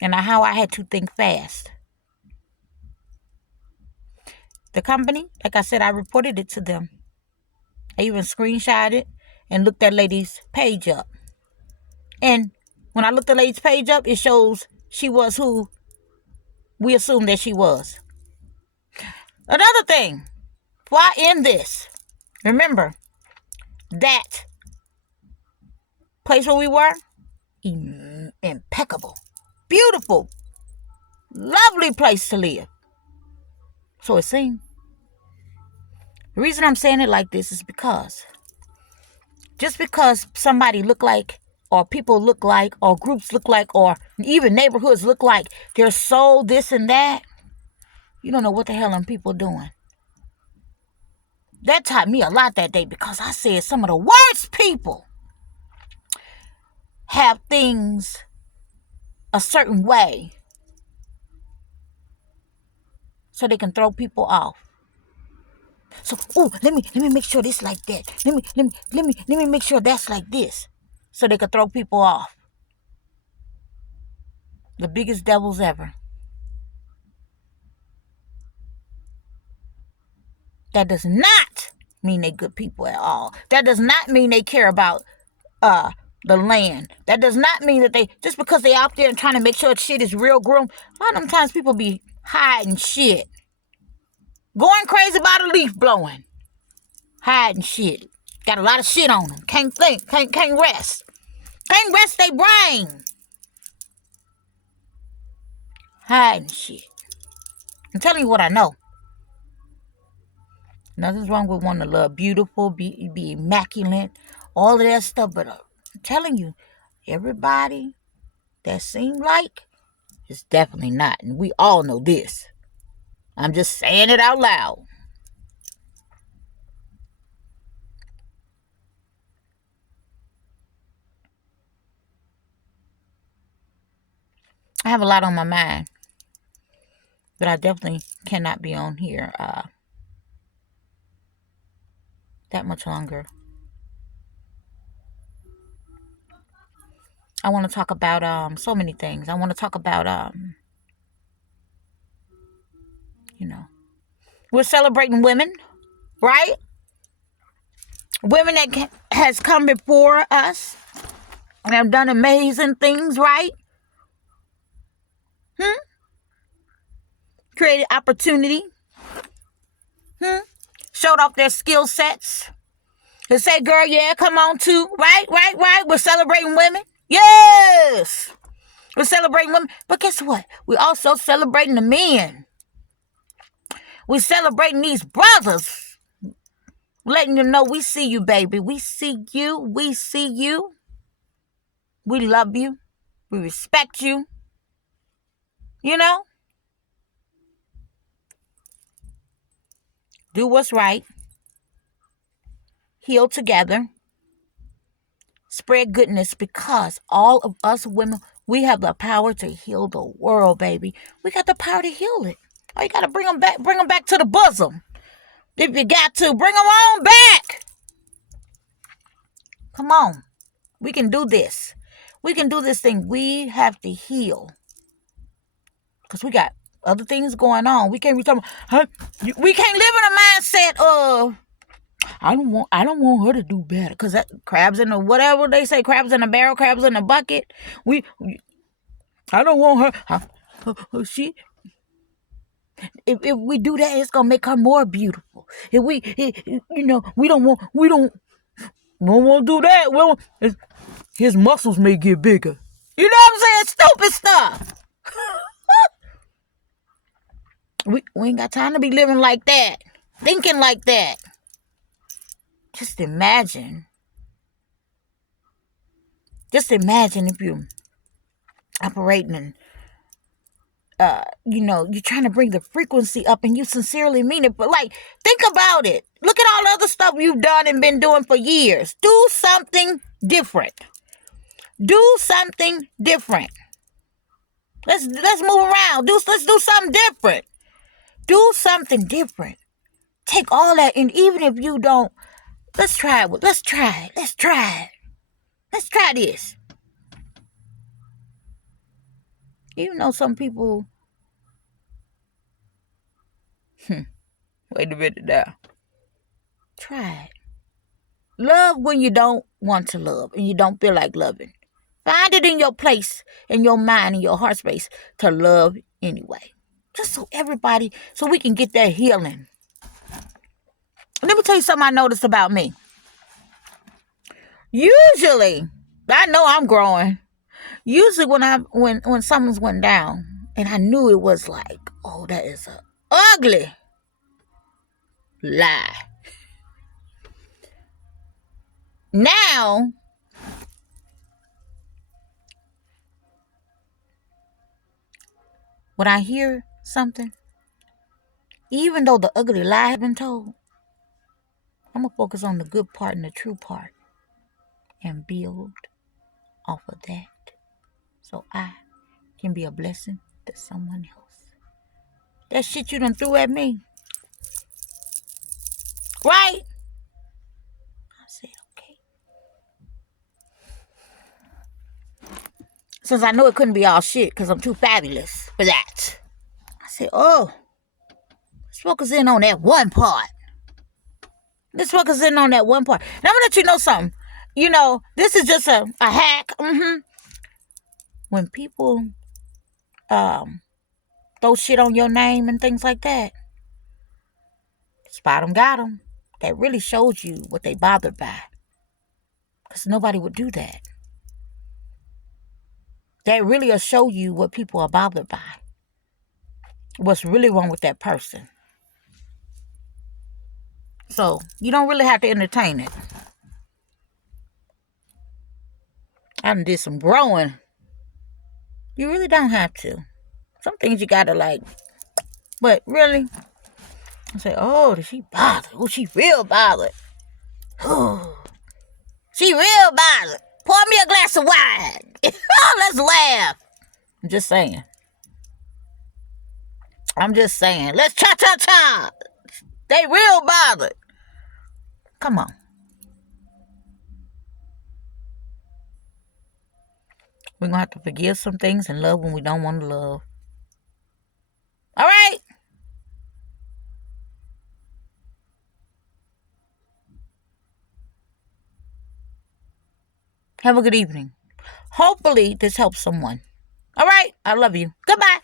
and how I had to think fast. The company, like I said, I reported it to them. I even screenshot it and looked that lady's page up. And when I looked the lady's page up, it shows she was who we assumed that she was. Another thing, why in this? Remember that place where we were? Impeccable, beautiful, lovely place to live. So it seemed. The reason I'm saying it like this is because just because somebody look like, or people look like, or groups look like, or even neighborhoods look like they're so this and that, you don't know what the hell them people doing. That taught me a lot that day, because I said some of the worst people have things a certain way so they can throw people off. So, let me make sure this like that. Let me make sure that's like this, so they can throw people off. The biggest devils ever. That does not mean they good people at all. That does not mean they care about the land. That does not mean that they, just because they out there and trying to make sure shit is real groomed. A lot of them times people be hiding shit. Going crazy about a leaf blowing. Hiding shit. Got a lot of shit on them. Can't think. Can't rest. Can't rest their brain. Hiding shit. I'm telling you what I know. Nothing's wrong with wanting to look beautiful, be immaculate, all of that stuff. But I'm telling you, everybody that seem like is definitely not. And we all know this. I'm just saying it out loud. I have a lot on my mind, but I definitely cannot be on here that much longer. I want to talk about so many things. I want to talk about we're celebrating women, right? Women that has come before us and have done amazing things, right? Created opportunity. Showed off their skill sets. And say, girl, yeah, come on too. Right. We're celebrating women. Yes. We're celebrating women. But guess what? We're also celebrating the men. We're celebrating these brothers. Letting them know we see you, baby. We see you. We see you. We love you. We respect you. You know? Do what's right. Heal together. Spread goodness, because all of us women, we have the power to heal the world, baby. We got the power to heal it. Oh, you got to bring them back to the bosom. If you got to, bring them on back. Come on. We can do this. We can do this thing. We have to heal. Because we got other things going on. We can't be talking, we can't live in a mindset of, I don't want her to do better. Because crabs in the, whatever they say, crabs in the barrel, crabs in the bucket. I don't want her. If we do that, it's gonna make her more beautiful. If we don't want to do that. Well, his muscles may get bigger. You know what I'm saying? Stupid stuff. we ain't got time to be living like that, thinking like that. Just imagine Just imagine if you're operating and you're trying to bring the frequency up and you sincerely mean it. But like, think about it. Look at all the other stuff you've done and been doing for years. Do something different. Do something different. Let's move around. Let's do something different. Do something different. Take all that, and even if you don't, let's try it. Let's try it. Let's try it. Let's try this. Even though some people, wait a minute now. Try it. Love when you don't want to love and you don't feel like loving. Find it in your place, in your mind, in your heart space to love anyway. Just so we can get that healing. Let me tell you something I noticed about me. Usually, I know I'm growing. Usually when something's went down and I knew it was like, oh, that is a ugly lie. Now, when I hear something, even though the ugly lie has been told, I'm going to focus on the good part and the true part and build off of that so I can be a blessing to someone else. That shit you done threw at me, right? I said, okay. Since I know it couldn't be all shit because I'm too fabulous for that, I said, oh, let's focus in on that one part. Let's focus in on that one part. And I'm going to let you know something. This is just a hack. When people throw shit on your name and things like that, spot them, got them. That really shows you what they bothered by. Because nobody would do that. That really will show you what people are bothered by. What's really wrong with that person. So, you don't really have to entertain it. I done did some growing. You really don't have to. Some things you gotta like. But really, I say, oh, she bothered. Oh, she real bothered. She real bothered. Pour me a glass of wine. Let's laugh. I'm just saying. Let's cha-cha-cha. They real bothered. Come on. We're going to have to forgive some things and love when we don't want to love. All right? Have a good evening. Hopefully this helps someone. All right? I love you. Goodbye.